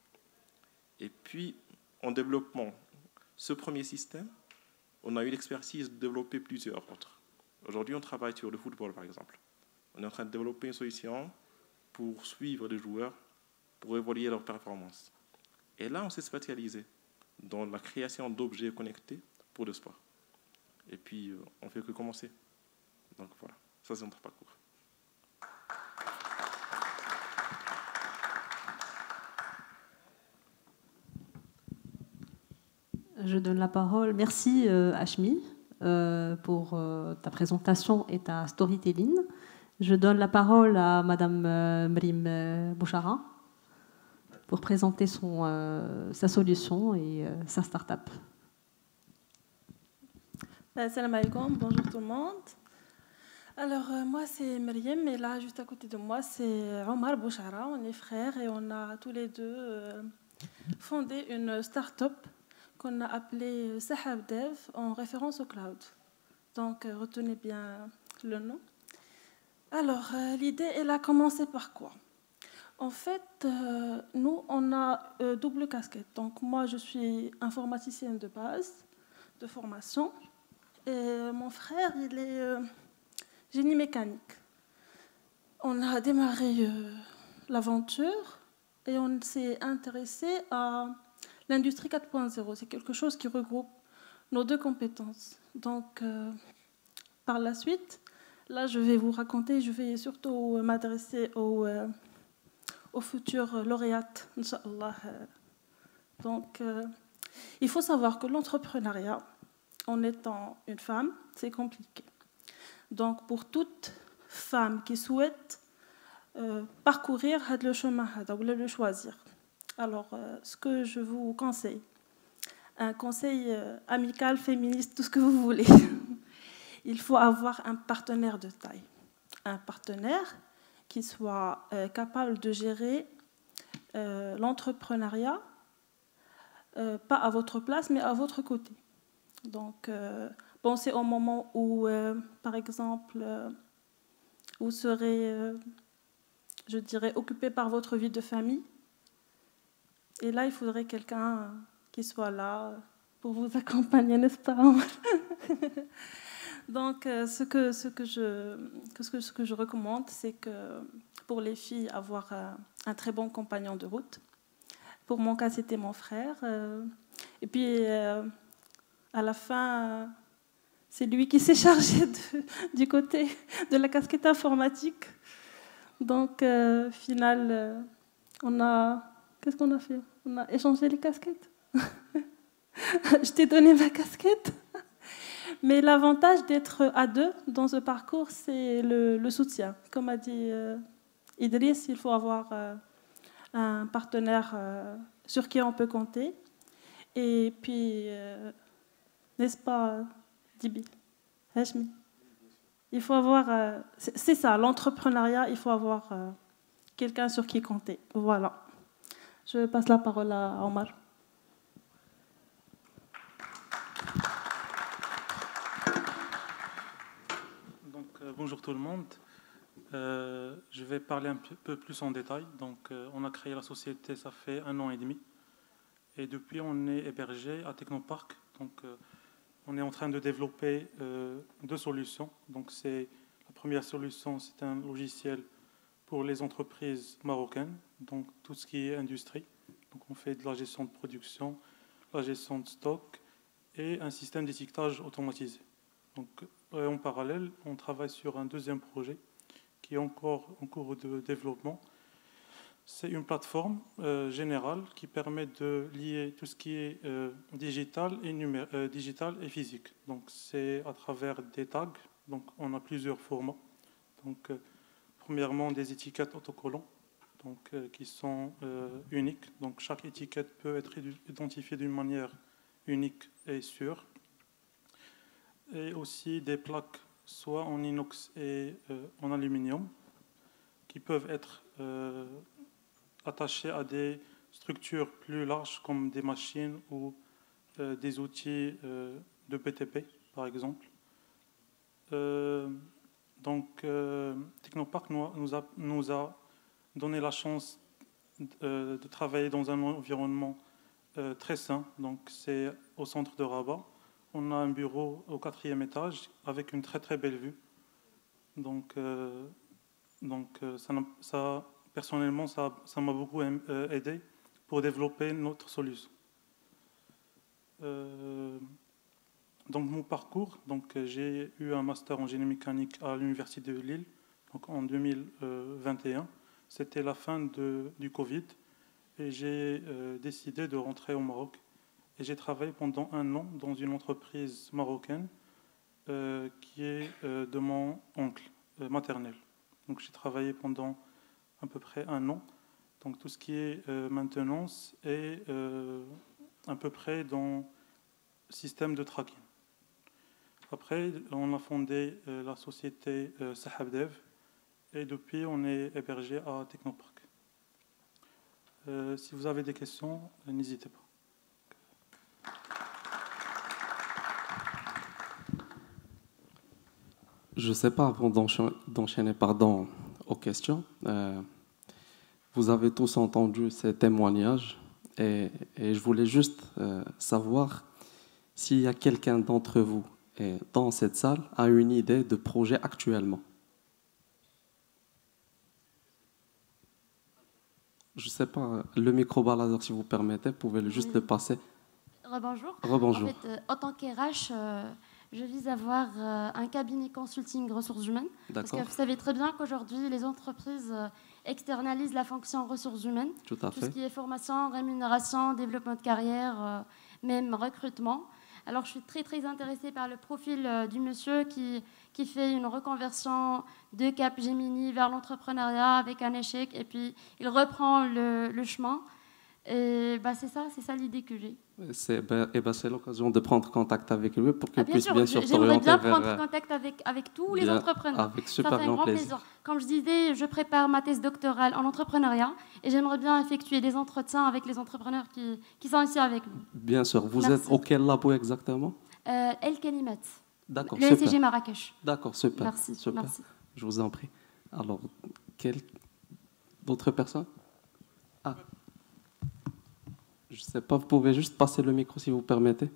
Et puis, en développant ce premier système, on a eu l'expertise de développer plusieurs autres. Aujourd'hui, on travaille sur le football, par exemple. On est en train de développer une solution pour suivre les joueurs, pour évaluer leur performance. Et là, on s'est spécialisé dans la création d'objets connectés pour le sport. Et puis, on ne fait que commencer. Donc voilà, ça c'est notre parcours. Je donne la parole. Merci Hachmi pour ta présentation et ta storytelling. Je donne la parole à Madame Mrim Bouchara pour présenter sa solution et sa start-up. Salam alaikum, bonjour tout le monde. Alors, moi, c'est Myriam, et là, juste à côté de moi, c'est Omar Bouchara. On est frères et on a tous les deux fondé une start-up qu'on a appelée Sahab Dev en référence au cloud. Donc, retenez bien le nom. Alors, l'idée, elle a commencé par quoi? En fait, nous, on a double casquette. Donc, moi, je suis informaticienne de base, de formation, et mon frère, il est génie mécanique. On a démarré l'aventure et on s'est intéressé à l'industrie 4.0. C'est quelque chose qui regroupe nos deux compétences. Donc, par la suite, là, je vais vous raconter, je vais surtout m'adresser aux futures lauréates, Inch'Allah. Donc, il faut savoir que l'entrepreneuriat, en étant une femme, c'est compliqué. Donc, pour toute femme qui souhaite parcourir le chemin, ou le choisir, alors, ce que je vous conseille, un conseil amical, féministe, tout ce que vous voulez, il faut avoir un partenaire de taille. Un partenaire qui soit capable de gérer l'entrepreneuriat, pas à votre place, mais à votre côté. Donc, pensez au moment où, par exemple, vous serez, je dirais, occupé par votre vie de famille. Et là, il faudrait quelqu'un qui soit là pour vous accompagner, n'est-ce pas? Donc, ce que je recommande, c'est que pour les filles, avoir un très bon compagnon de route. Pour mon cas, c'était mon frère. Et puis, à la fin, c'est lui qui s'est chargé du côté de la casquette informatique. Donc, au final, qu'est-ce qu'on a fait? On a échangé les casquettes. Je t'ai donné ma casquette. Mais l'avantage d'être à deux dans ce parcours, c'est le soutien. Comme a dit Idriss, il faut avoir un partenaire sur qui on peut compter. Et puis, n'est-ce pas, Dibi, Hashmi? Il faut avoir... c'est ça, l'entrepreneuriat, il faut avoir quelqu'un sur qui compter. Voilà. Je passe la parole à Omar. Bonjour tout le monde. Je vais parler un peu plus en détail. Donc, on a créé la société, ça fait 1 an et demi. Et depuis, on est hébergé à Technopark. Donc, on est en train de développer 2 solutions. Donc, la première solution, c'est un logiciel pour les entreprises marocaines, donc tout ce qui est industrie. Donc, on fait de la gestion de production, la gestion de stock et un système d'étiquetage automatisé. Donc, en parallèle, on travaille sur un 2e projet qui est encore en cours de développement. C'est une plateforme générale qui permet de lier tout ce qui est digital et physique. Donc, c'est à travers des tags. Donc, on a plusieurs formats. Donc, premièrement, des étiquettes autocollants, donc, qui sont uniques. Donc, chaque étiquette peut être identifiée d'une manière unique et sûre. Et aussi des plaques, soit en inox et en aluminium, qui peuvent être attachées à des structures plus larges comme des machines ou des outils de BTP, par exemple. Donc, Technopark nous a donné la chance de travailler dans un environnement très sain. Donc, c'est au centre de Rabat. On a un bureau au 4e étage avec une très très belle vue. Donc ça, personnellement, ça m'a beaucoup aidé pour développer notre solution. Donc mon parcours, j'ai eu un master en génie mécanique à l'université de Lille, donc en 2021. C'était la fin du Covid et j'ai décidé de rentrer au Maroc. Et j'ai travaillé pendant 1 an dans une entreprise marocaine qui est de mon oncle maternel. Donc j'ai travaillé pendant à peu près 1 an. Donc tout ce qui est maintenance et à peu près dans le système de tracking. Après, on a fondé la société Sahabdev et depuis, on est hébergé à Technopark. Si vous avez des questions, n'hésitez pas. Je ne sais pas, avant d'enchaîner aux questions, vous avez tous entendu ces témoignages et je voulais juste savoir s'il y a quelqu'un d'entre vous dans cette salle a une idée de projet actuellement. Je ne sais pas, le micro-baladeur, si vous permettez, vous pouvez juste le passer. Rebonjour. Rebonjour. En fait, en tant qu'RH, je vise à avoir un cabinet consulting ressources humaines. Parce que vous savez très bien qu'aujourd'hui, les entreprises externalisent la fonction ressources humaines. Tout à fait. Tout ce qui est formation, rémunération, développement de carrière, même recrutement. Alors, je suis très, très intéressée par le profil du monsieur qui fait une reconversion de Capgemini vers l'entrepreneuriat avec un échec et puis il reprend le chemin. Et c'est ça l'idée que j'ai. C'est l'occasion de prendre contact avec lui pour qu'il puisse bien sûr j'aimerais t'orienter bien vers... prendre contact avec tous les entrepreneurs. Avec super ça fait un grand plaisir. Comme je disais, je prépare ma thèse doctorale en entrepreneuriat et j'aimerais bien effectuer des entretiens avec les entrepreneurs qui sont ici avec nous. Bien sûr. Vous êtes auquel labo exactement? El Kalimat. D'accord, le SCG Marrakech. D'accord, super. Merci, super. merci. Je vous en prie. Alors, d'autres personnes? Ah. Je ne sais pas, vous pouvez juste passer le micro si vous permettez.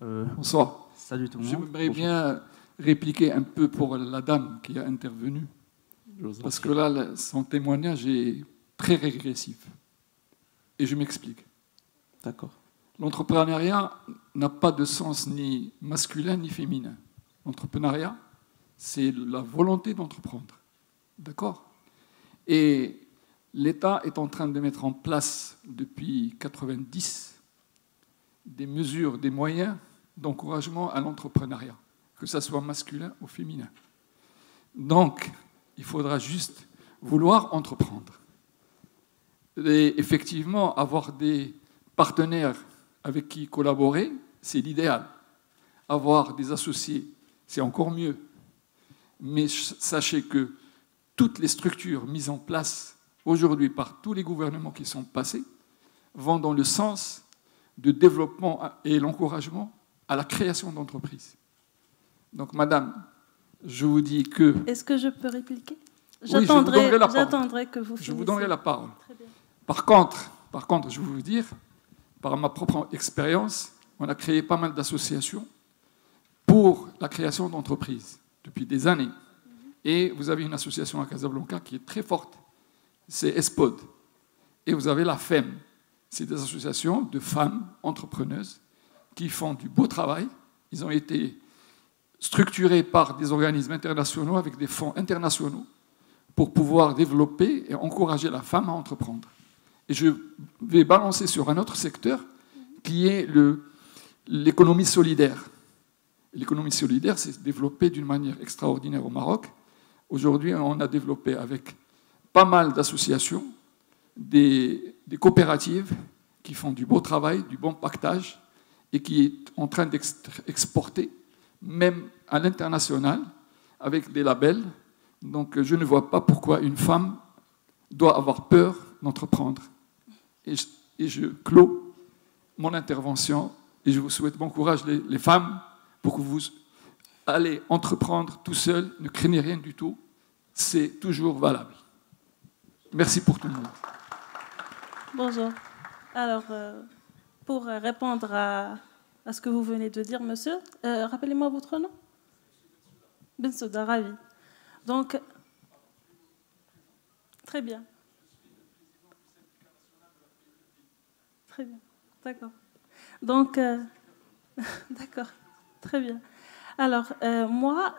Bonsoir. Salut tout le monde. J'aimerais bien répliquer un peu pour la dame qui a intervenu. Parce que là, son témoignage est très régressif. Et je m'explique. D'accord. L'entrepreneuriat n'a pas de sens ni masculin ni féminin. L'entrepreneuriat, c'est la volonté d'entreprendre. D'accord? Et l'État est en train de mettre en place depuis 1990 des mesures, des moyens d'encouragement à l'entrepreneuriat, que ce soit masculin ou féminin. Donc, il faudra juste vouloir entreprendre. Et effectivement, avoir des partenaires avec qui collaborer, c'est l'idéal. Avoir des associés, c'est encore mieux. Mais sachez que toutes les structures mises en place aujourd'hui par tous les gouvernements qui sont passés vont dans le sens de développement et l'encouragement à la création d'entreprises. Donc, madame, je vous dis que... Est-ce que je peux répliquer? J'attendrai que vous finissiez. Je vous donnerai la parole. Très bien. Par contre, je vais vous dire, par ma propre expérience, on a créé pas mal d'associations pour la création d'entreprises depuis des années. Et vous avez une association à Casablanca qui est très forte, c'est ESPOD. Et vous avez la FEM, c'est des associations de femmes entrepreneuses qui font du beau travail. Ils ont été structurés par des organismes internationaux avec des fonds internationaux pour pouvoir développer et encourager la femme à entreprendre. Et je vais balancer sur un autre secteur qui est l'économie solidaire. L'économie solidaire s'est développée d'une manière extraordinaire au Maroc. Aujourd'hui, on a développé avec pas mal d'associations des coopératives qui font du beau travail, du bon pactage et qui est en train d'exporter, même à l'international, avec des labels. Donc, je ne vois pas pourquoi une femme doit avoir peur d'entreprendre. Et je clôt mon intervention et je vous souhaite bon courage, les femmes, pour que vous allez entreprendre tout seul, ne craignez rien du tout, c'est toujours valable. Merci pour tout le monde. Bonjour. Alors, pour répondre à ce que vous venez de dire, monsieur, rappelez-moi votre nom. Bensouda, ravi. Donc, très bien. Très bien, d'accord. Donc, d'accord, très bien. Alors, moi,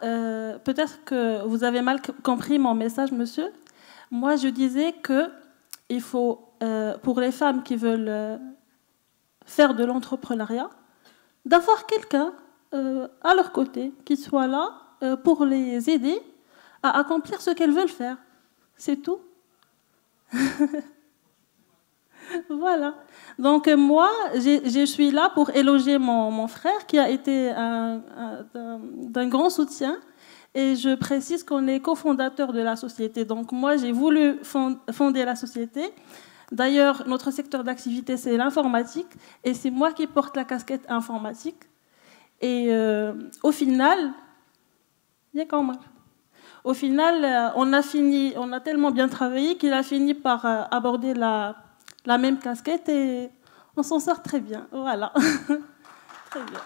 peut-être que vous avez mal compris mon message, monsieur. Moi, je disais qu'il faut, pour les femmes qui veulent faire de l'entrepreneuriat, d'avoir quelqu'un à leur côté, qui soient là pour les aider à accomplir ce qu'elles veulent faire. C'est tout. Voilà. Donc moi, je suis là pour éloger mon frère qui a été d'un grand soutien. Et je précise qu'on est cofondateur de la société. Donc moi, j'ai voulu fonder la société. D'ailleurs, notre secteur d'activité, c'est l'informatique. Et c'est moi qui porte la casquette informatique. Et au final, on a tellement bien travaillé qu'il a fini par aborder la même casquette et on s'en sort très bien. Voilà. Très bien.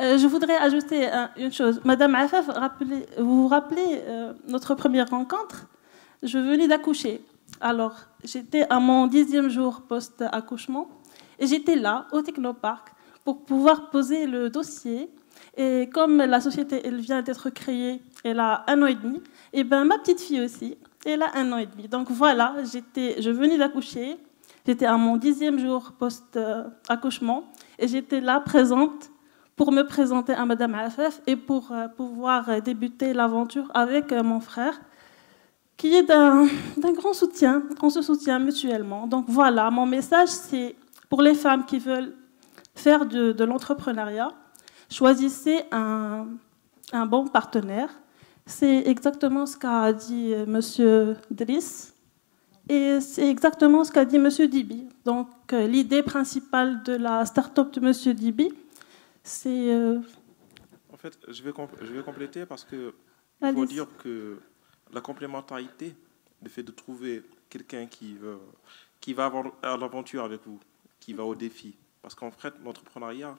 Je voudrais ajouter une chose. Madame Afaf, vous vous rappelez notre première rencontre? Je venais d'accoucher. Alors, j'étais à mon 10e jour post-accouchement et j'étais là, au Technopark, pour pouvoir poser le dossier. Et comme la société elle vient d'être créée, elle a 1 an et demi, et ben ma petite fille aussi, elle a 1 an et demi. Donc voilà, je venais d'accoucher, j'étais à mon 10e jour post-accouchement et j'étais là présente pour me présenter à Madame Afaf et pour pouvoir débuter l'aventure avec mon frère, qui est d'un grand soutien. On se soutient mutuellement. Donc voilà, mon message, c'est pour les femmes qui veulent faire de l'entrepreneuriat, choisissez un bon partenaire. C'est exactement ce qu'a dit M. Driss et c'est exactement ce qu'a dit M. Dibi. Donc l'idée principale de la start-up de M. Dibi, c'est... En fait, je vais compléter parce que il faut dire que la complémentarité, le fait de trouver quelqu'un qui va à l'aventure avec vous, qui va au défi. Parce qu'en fait, l'entrepreneuriat,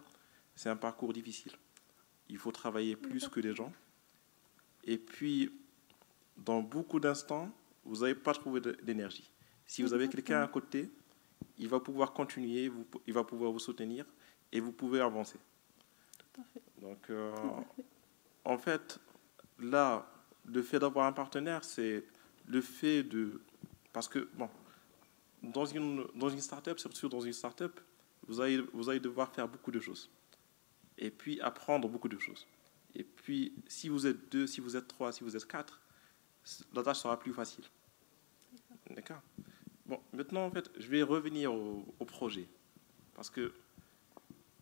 c'est un parcours difficile. Il faut travailler plus que les gens. Et puis, dans beaucoup d'instants, vous n'allez pas trouver d'énergie. Si vous avez quelqu'un à côté, il va pouvoir continuer, il va pouvoir vous soutenir et vous pouvez avancer. Donc, en fait, là, le fait d'avoir un partenaire, c'est le fait de... Parce que, bon, dans une start-up, surtout dans une start-up, vous allez devoir faire beaucoup de choses. Et puis apprendre beaucoup de choses. Et puis, si vous êtes 2, si vous êtes 3, si vous êtes 4, la tâche sera plus facile. D'accord ? Bon, maintenant, en fait, je vais revenir au projet. Parce que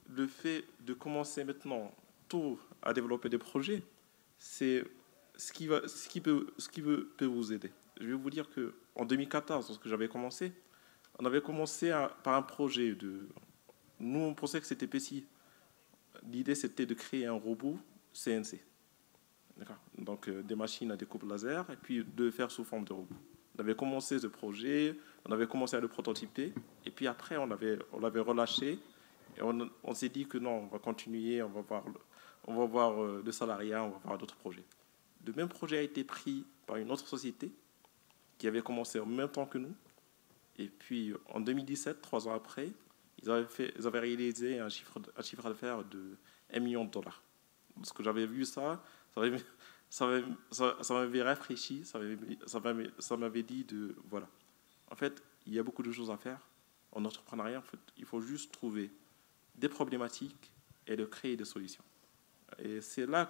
le fait de commencer maintenant tôt à développer des projets, c'est ce qui peut vous aider. Je vais vous dire qu'en 2014, lorsque j'avais commencé, on avait commencé par un projet de... Nous, on pensait que c'était PCI. L'idée, c'était de créer un robot CNC. Donc, des machines à découpe laser, et puis de le faire sous forme de robot. On avait commencé ce projet, on avait commencé à le prototyper, et puis après, on l'avait relâché, et on s'est dit que non, on va continuer, on va voir le salariat, on va voir d'autres projets. Le même projet a été pris par une autre société qui avait commencé en même temps que nous, et puis en 2017, 3 ans après, ils avaient réalisé un chiffre d'affaires de $1 million. Lorsque j'avais vu ça m'avait rafraîchi, ça m'avait dit de... Voilà. En fait, il y a beaucoup de choses à faire. En entrepreneuriat, en fait, il faut juste trouver des problématiques et de créer des solutions. Et c'est là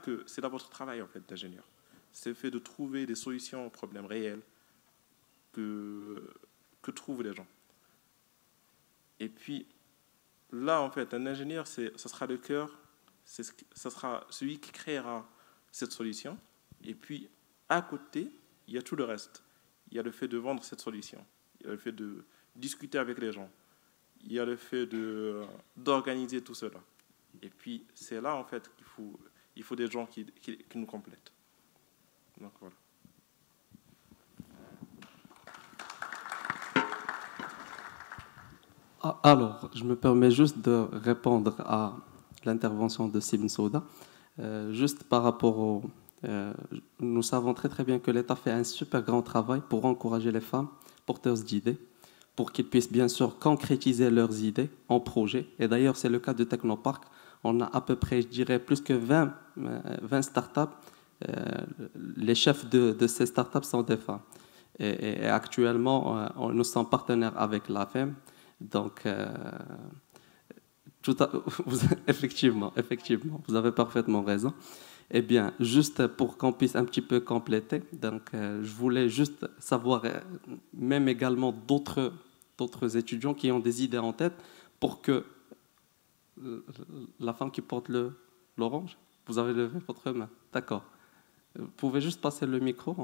votre travail, en fait, d'ingénieur. C'est le fait de trouver des solutions aux problèmes réels que trouvent les gens. Et puis, là, en fait, un ingénieur, ça sera le cœur, ça sera celui qui créera cette solution. Et puis, à côté, il y a tout le reste. Il y a le fait de vendre cette solution. Il y a le fait de discuter avec les gens. Il y a le fait d'organiser tout cela. Et puis, c'est là, en fait, qu'il faut des gens qui nous complètent. Donc, voilà. Alors, je me permets juste de répondre à l'intervention de Sibn Souda. Juste par rapport au... nous savons très très bien que l'État fait un super grand travail pour encourager les femmes porteuses d'idées, pour qu'ils puissent bien sûr concrétiser leurs idées en projet. Et d'ailleurs, c'est le cas de Technopark. On a à peu près, je dirais, plus que 20 startups. Les chefs de ces startups sont des femmes. Et actuellement, nous sommes partenaires avec l'AFEM. Donc, Effectivement, vous avez parfaitement raison. Eh bien, juste pour qu'on puisse un petit peu compléter, donc, je voulais juste savoir, même également d'autres étudiants qui ont des idées en tête pour que la femme qui porte l'orange, vous avez levé votre main. D'accord. Vous pouvez juste passer le micro.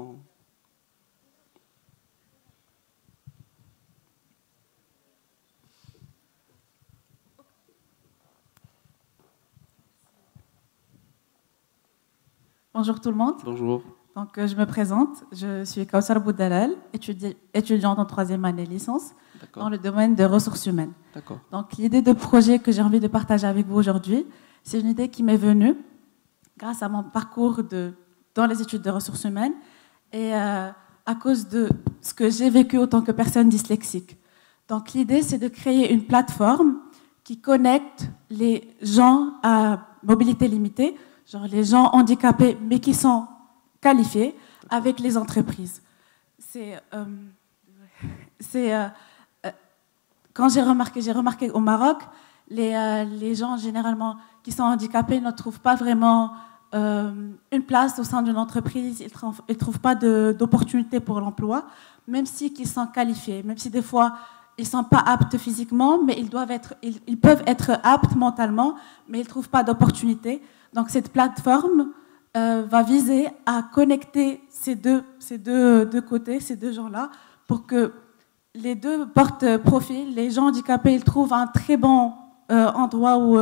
Bonjour tout le monde. Bonjour. Donc, je me présente. Je suis Kaussar Boudalal, étudiante en 3e année licence dans le domaine des ressources humaines. Donc, l'idée de projet que j'ai envie de partager avec vous aujourd'hui, c'est une idée qui m'est venue grâce à mon parcours dans les études de ressources humaines et à cause de ce que j'ai vécu en tant que personne dyslexique. Donc, l'idée, c'est de créer une plateforme qui connecte les gens à mobilité limitée, genre les gens handicapés mais qui sont qualifiés, avec les entreprises. Quand j'ai remarqué au Maroc, les gens généralement qui sont handicapés ne trouvent pas vraiment une place au sein d'une entreprise, ils ne trouvent pas d'opportunité pour l'emploi, même si ils sont qualifiés, même si des fois ils ne sont pas aptes physiquement, mais ils peuvent être aptes mentalement, mais ils ne trouvent pas d'opportunité. Donc cette plateforme va viser à connecter ces deux côtés, ces deux gens-là, pour que les deux porte-profils, les gens handicapés, ils trouvent un très bon endroit où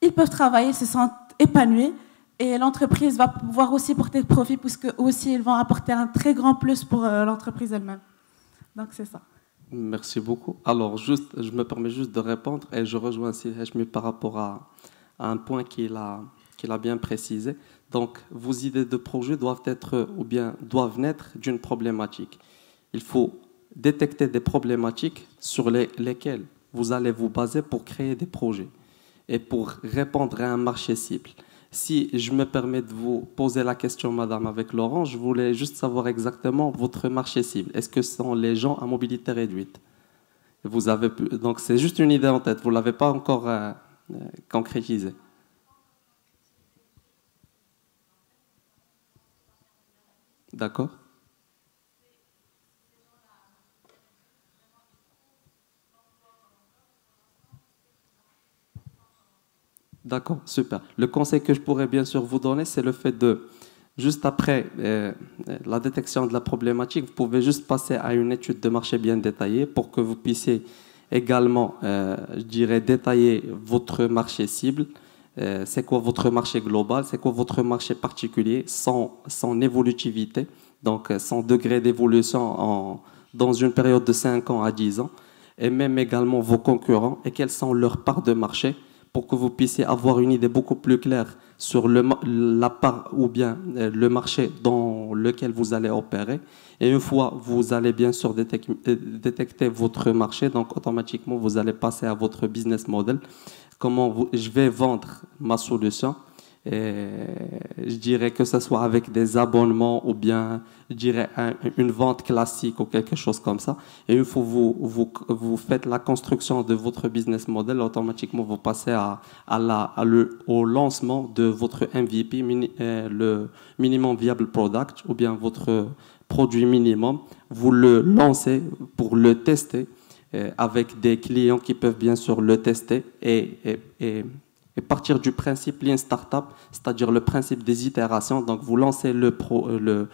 ils peuvent travailler, ils se sentent épanouis, et l'entreprise va pouvoir aussi porter profit, puisque aussi ils vont apporter un très grand plus pour l'entreprise elle-même. Donc c'est ça. Merci beaucoup. Alors, je me permets juste de répondre, et je rejoins aussi Hachmi par rapport à un point qu'il a bien précisé. Donc, vos idées de projet doivent naître d'une problématique. Il faut détecter des problématiques sur lesquelles vous allez vous baser pour créer des projets et pour répondre à un marché cible. Si je me permets de vous poser la question, madame, avec Laurent, je voulais juste savoir exactement votre marché cible. Est-ce que ce sont les gens à mobilité réduite? Donc, c'est juste une idée en tête, vous ne l'avez pas encore concrétisé. D'accord. D'accord, super. Le conseil que je pourrais bien sûr vous donner, c'est le fait de, juste après la détection de la problématique, vous pouvez juste passer à une étude de marché bien détaillée pour que vous puissiez également, je dirais, détailler votre marché cible. C'est quoi votre marché global, c'est quoi votre marché particulier, son évolutivité, donc son degré d'évolution dans une période de 5 ans à 10 ans, et même également vos concurrents et quelles sont leurs parts de marché, pour que vous puissiez avoir une idée beaucoup plus claire sur la part ou bien le marché dans lequel vous allez opérer. Et une fois vous allez bien sûr détecter votre marché, donc automatiquement vous allez passer à votre business model. Comment je vais vendre ma solution. Et je dirais que ce soit avec des abonnements ou bien je dirais une vente classique ou quelque chose comme ça. Et une fois vous faites la construction de votre business model, automatiquement vous passez au lancement de votre MVP, le minimum viable product, ou bien votre produit minimum. Vous le lancez pour le tester avec des clients qui peuvent bien sûr le tester et partir du principe Lean Startup, c'est-à-dire le principe des itérations. Donc, vous lancez votre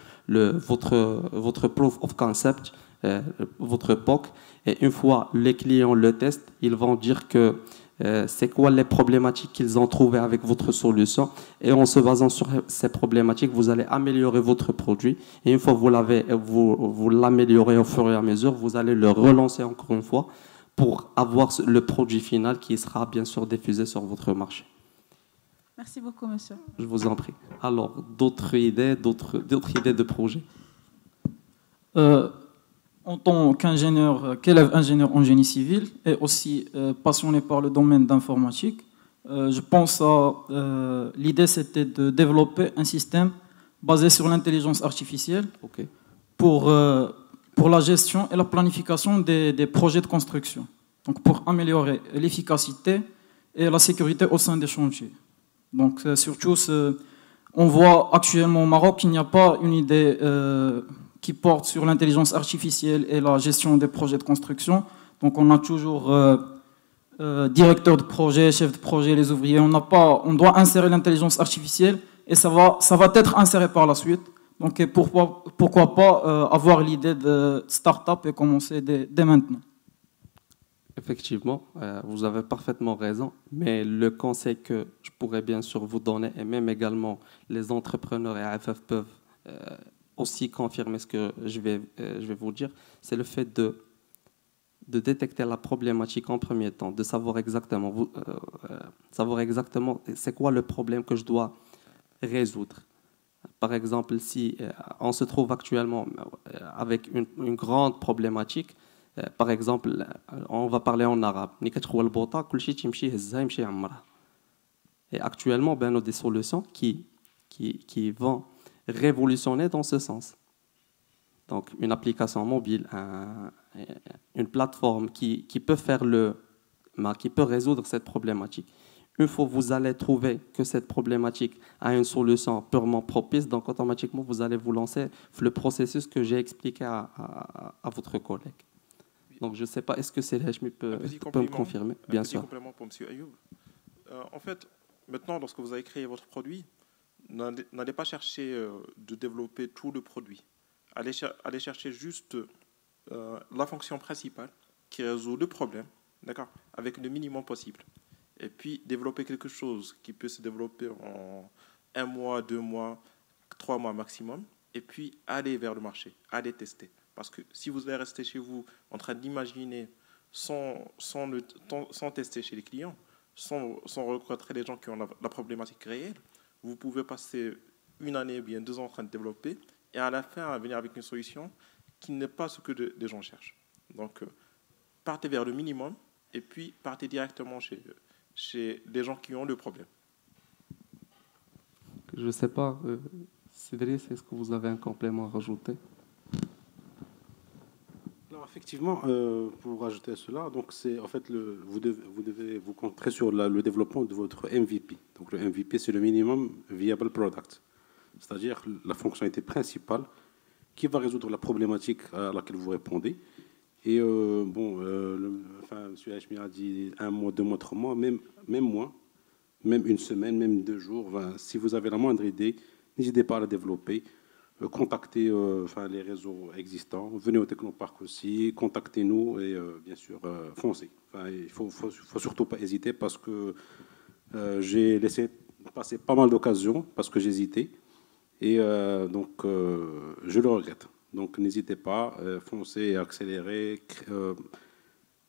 Proof of Concept, votre POC, et une fois les clients le testent, ils vont dire que c'est quoi les problématiques qu'ils ont trouvées avec votre solution. Et en se basant sur ces problématiques, vous allez améliorer votre produit. Et une fois que vous l'améliorez au fur et à mesure, vous allez le relancer encore une fois pour avoir le produit final qui sera bien sûr diffusé sur votre marché. Merci beaucoup, monsieur. Je vous en prie. Alors, d'autres idées de projet? En tant qu'élève ingénieur en génie civil et aussi passionné par le domaine d'informatique, je pense l'idée c'était de développer un système basé sur l'intelligence artificielle pour la gestion et la planification des projets de construction. Donc pour améliorer l'efficacité et la sécurité au sein des chantiers. Donc surtout, on voit actuellement au Maroc qu'il n'y a pas une idée qui porte sur l'intelligence artificielle et la gestion des projets de construction. Donc on a toujours directeur de projet, chef de projet, les ouvriers. On doit insérer l'intelligence artificielle et ça va être inséré par la suite. Donc pourquoi pas avoir l'idée de start-up et commencer dès maintenant. Effectivement, vous avez parfaitement raison, mais le conseil que je pourrais bien sûr vous donner, et même également les entrepreneurs et AFF peuvent aussi confirmer ce que je vais vous dire, c'est le fait de détecter la problématique en premier temps, de savoir exactement c'est quoi le problème que je dois résoudre. Par exemple, si on se trouve actuellement avec une grande problématique, par exemple, on va parler en arabe. Et actuellement, on a des solutions qui vont révolutionner dans ce sens. Donc, une application mobile, une plateforme qui peut résoudre cette problématique. Une fois que vous allez trouver que cette problématique a une solution purement propice, donc automatiquement, vous allez vous lancer le processus que j'ai expliqué à votre collègue. Donc, je ne sais pas, est-ce que Selhachmi peut me confirmer? Bien sûr. Un petit complément pour M. Ayoub. En fait, maintenant, lorsque vous avez créé votre produit, n'allez pas chercher de développer tout le produit. Allez chercher juste la fonction principale qui résout le problème, d'accord, avec le minimum possible. Et puis, développer quelque chose qui peut se développer en 1 mois, 2 mois, 3 mois maximum. Et puis, aller vers le marché, aller tester. Parce que si vous allez rester chez vous en train d'imaginer sans tester chez les clients, sans rencontrer les gens qui ont la problématique réelle, vous pouvez passer 1 année ou bien 2 ans en train de développer et à la fin venir avec une solution qui n'est pas ce que les gens cherchent. Donc, partez vers le minimum et puis partez directement chez les gens qui ont le problème. Je ne sais pas, Cédric, est-ce que vous avez un complément à rajouter? Alors effectivement, pour rajouter à cela, donc c'est en fait vous devez vous concentrer sur le développement de votre MVP. Donc le MVP, c'est le minimum viable product, c'est-à-dire la fonctionnalité principale qui va résoudre la problématique à laquelle vous répondez. Et M. Hachmi a dit 1 mois, 2 mois, 3 mois, même moins, même 1 semaine, même 2 jours. Si vous avez la moindre idée, n'hésitez pas à la développer. Contactez les réseaux existants, venez au Technopark aussi, contactez-nous et bien sûr foncez. Il ne faut surtout pas hésiter parce que j'ai laissé passer pas mal d'occasions parce que j'hésitais et donc je le regrette. Donc n'hésitez pas, foncez, accélérez,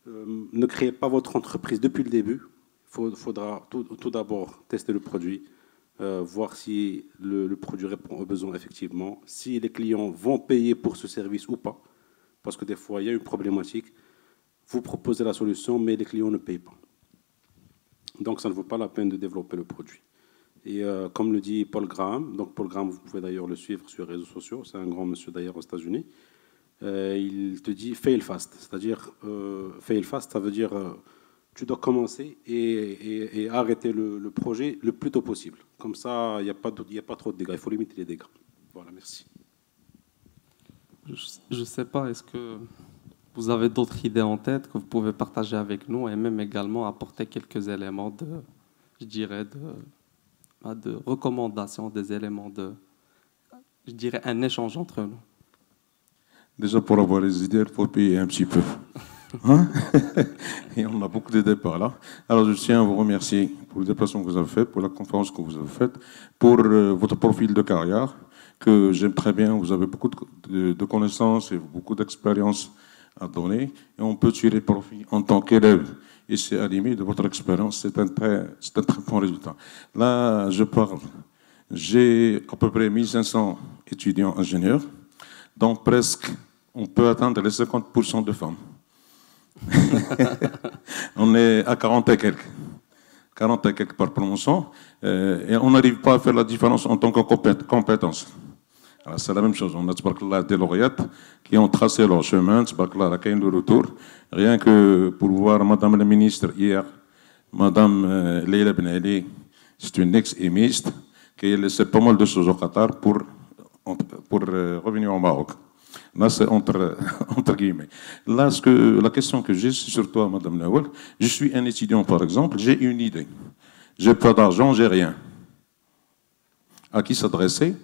ne créez pas votre entreprise depuis le début. Il faudra tout d'abord tester le produit. Voir si le produit répond aux besoins effectivement, si les clients vont payer pour ce service ou pas, parce que des fois il y a une problématique, vous proposez la solution mais les clients ne payent pas. Donc ça ne vaut pas la peine de développer le produit. Et comme le dit Paul Graham, donc Paul Graham vous pouvez d'ailleurs le suivre sur les réseaux sociaux, c'est un grand monsieur d'ailleurs aux États-Unis, il te dit fail fast, c'est-à-dire fail fast ça veut dire tu dois commencer et arrêter le projet le plus tôt possible. Comme ça, il n'y a pas trop de dégâts. Il faut limiter les dégâts. Voilà, merci. Je ne sais pas, est-ce que vous avez d'autres idées en tête que vous pouvez partager avec nous et même également apporter quelques éléments de recommandation, des éléments un échange entre nous. Déjà, pour avoir les idées, il faut payer un petit peu. Hein? Et on a beaucoup d'idées par là. Alors, je tiens à vous remercier pour le déplacement que vous avez fait, pour la conférence que vous avez faite, pour votre profil de carrière, que j'aime très bien. Vous avez beaucoup de connaissances et beaucoup d'expérience à donner. Et on peut tirer profit en tant qu'élève. Et c'est à la limite de votre expérience. C'est un très bon résultat. Là, je parle. J'ai à peu près 1500 étudiants ingénieurs, donc presque, on peut atteindre les 50% de femmes. On est à 40 et quelques par promotion, et on n'arrive pas à faire la différence en tant que compétence. C'est la même chose. On a des lauréates qui ont tracé leur chemin, la caïn de retour. Rien que pour voir Madame la ministre hier, Madame Leila Ben Ali, c'est une ex-émiste qui a laissé pas mal de choses au Qatar pour revenir au Maroc. Là, c'est entre guillemets. Là, la question que j'ai, c'est surtout à Madame Nawal. Je suis un étudiant, par exemple, j'ai une idée. J'ai pas d'argent, j'ai rien. À qui s'adresser?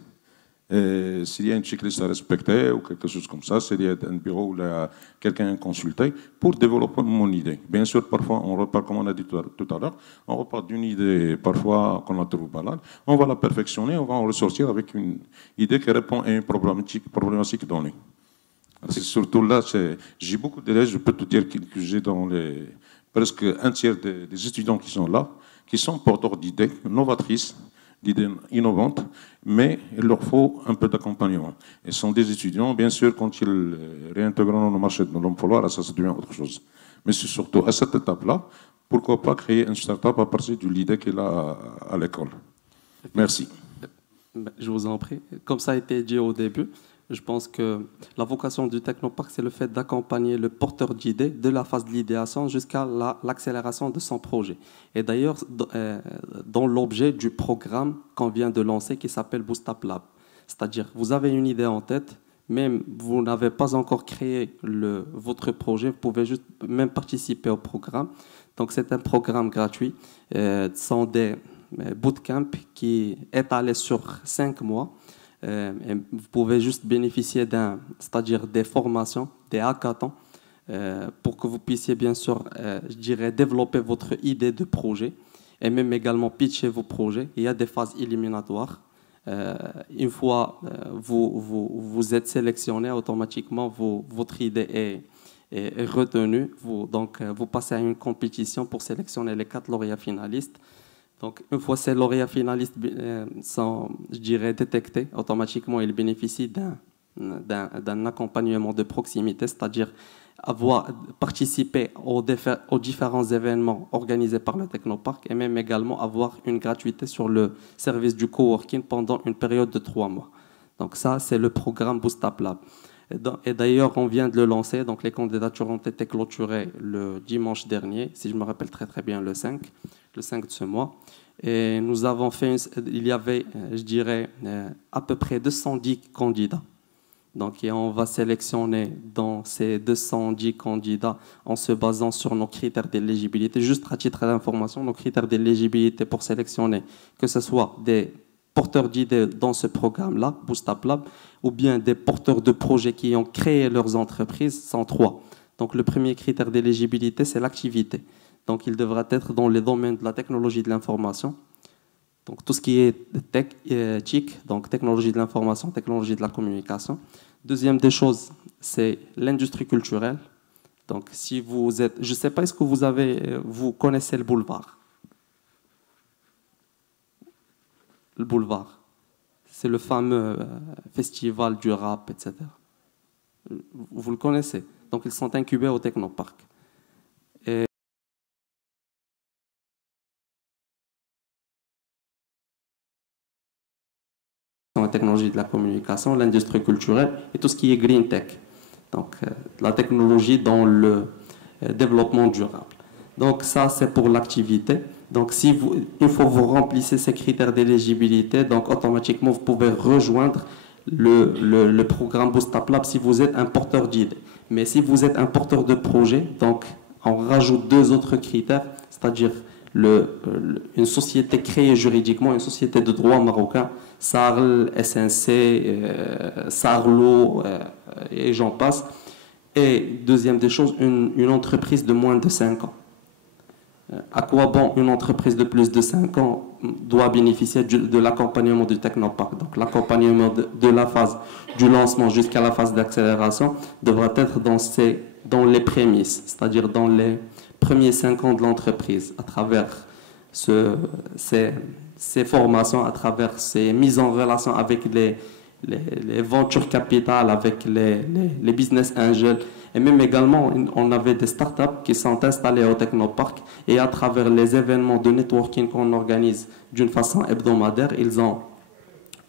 S'il y a une checklist à respecter ou quelque chose comme ça, s'il y a un bureau ou quelqu'un à consulter pour développer mon idée. Bien sûr, parfois, on repart, comme on a dit tout à l'heure, on repart d'une idée parfois qu'on la trouve banale, on va la perfectionner, on va en ressortir avec une idée qui répond à une problématique donnée. C'est surtout là, j'ai beaucoup d'élèves, je peux te dire que j'ai dans presque un tiers des étudiants qui sont là, qui sont porteurs d'idées novatrices, d'idées innovantes, mais il leur faut un peu d'accompagnement. Ils sont des étudiants, bien sûr, quand ils réintégreront le marché de l'emploi, là, ça devient autre chose. Mais c'est surtout à cette étape-là, pourquoi pas créer une start-up à partir de l'idée qu'il a à l'école. Merci. Je vous en prie. Comme ça a été dit au début, je pense que la vocation du Technopark, c'est le fait d'accompagner le porteur d'idées de la phase de l'idéation jusqu'à l'accélération de son projet. Et d'ailleurs, dans l'objet du programme qu'on vient de lancer qui s'appelle Boost Up Lab, c'est-à-dire vous avez une idée en tête, même vous n'avez pas encore créé votre projet, vous pouvez juste même participer au programme. Donc c'est un programme gratuit, ce sont des bootcamps qui est étalés sur 5 mois. Vous pouvez juste bénéficier c'est-à-dire des formations, des hackathons, pour que vous puissiez bien sûr, je dirais, développer votre idée de projet et même également pitcher vos projets. Il y a des phases éliminatoires. Une fois vous êtes sélectionné, automatiquement votre idée est retenue. Vous passez à une compétition pour sélectionner les 4 lauréats finalistes. Donc, une fois ces lauréats finalistes sont, je dirais, détectés, automatiquement, ils bénéficient d'un accompagnement de proximité, c'est-à-dire avoir participé aux différents événements organisés par le Technopark et même également avoir une gratuité sur le service du coworking pendant une période de 3 mois. Donc ça, c'est le programme Boost Up Lab. Et d'ailleurs, on vient de le lancer, donc les candidatures ont été clôturées le dimanche dernier, si je me rappelle très très bien, le 5 de ce mois. Et nous avons fait, il y avait, je dirais, à peu près 210 candidats. Donc, et on va sélectionner dans ces 210 candidats en se basant sur nos critères d'éligibilité. Juste à titre d'information, nos critères d'éligibilité pour sélectionner, que ce soit des porteurs d'idées dans ce programme-là, Boost Up Lab, ou bien des porteurs de projets qui ont créé leurs entreprises, sont 3. Donc, le premier critère d'éligibilité, c'est l'activité. Donc, il devra être dans les domaines de la technologie de l'information. Donc, tout ce qui est TIC, donc technologie de l'information, technologie de la communication. Deuxième des choses, c'est l'industrie culturelle. Donc, si vous êtes... Je ne sais pas, est-ce que vous connaissez le boulevard? Le boulevard. C'est le fameux festival du rap, etc. Vous le connaissez. Donc, ils sont incubés au Technopark. La technologie de la communication, l'industrie culturelle et tout ce qui est green tech. Donc, la technologie dans le développement durable. Donc, ça, c'est pour l'activité. Donc, une fois que vous remplissez ces critères d'éligibilité, donc automatiquement, vous pouvez rejoindre le programme Boost Up Lab si vous êtes un porteur d'idées. Mais si vous êtes un porteur de projet, donc, on rajoute 2 autres critères, c'est-à-dire une société créée juridiquement, une société de droit marocain, SARL, SNC, SARLO, et j'en passe. Et deuxième des choses, une entreprise de moins de 5 ans. À quoi bon une entreprise de plus de 5 ans doit bénéficier de l'accompagnement du Technopark? Donc l'accompagnement de la phase du lancement jusqu'à la phase d'accélération devra être dans les prémices, c'est-à-dire dans les premiers 5 ans de l'entreprise, à travers ces formations, à travers ces mises en relation avec les ventures capitales, avec les business angels. Et même également, on avait des startups qui sont installées au Technopark et à travers les événements de networking qu'on organise d'une façon hebdomadaire, ils ont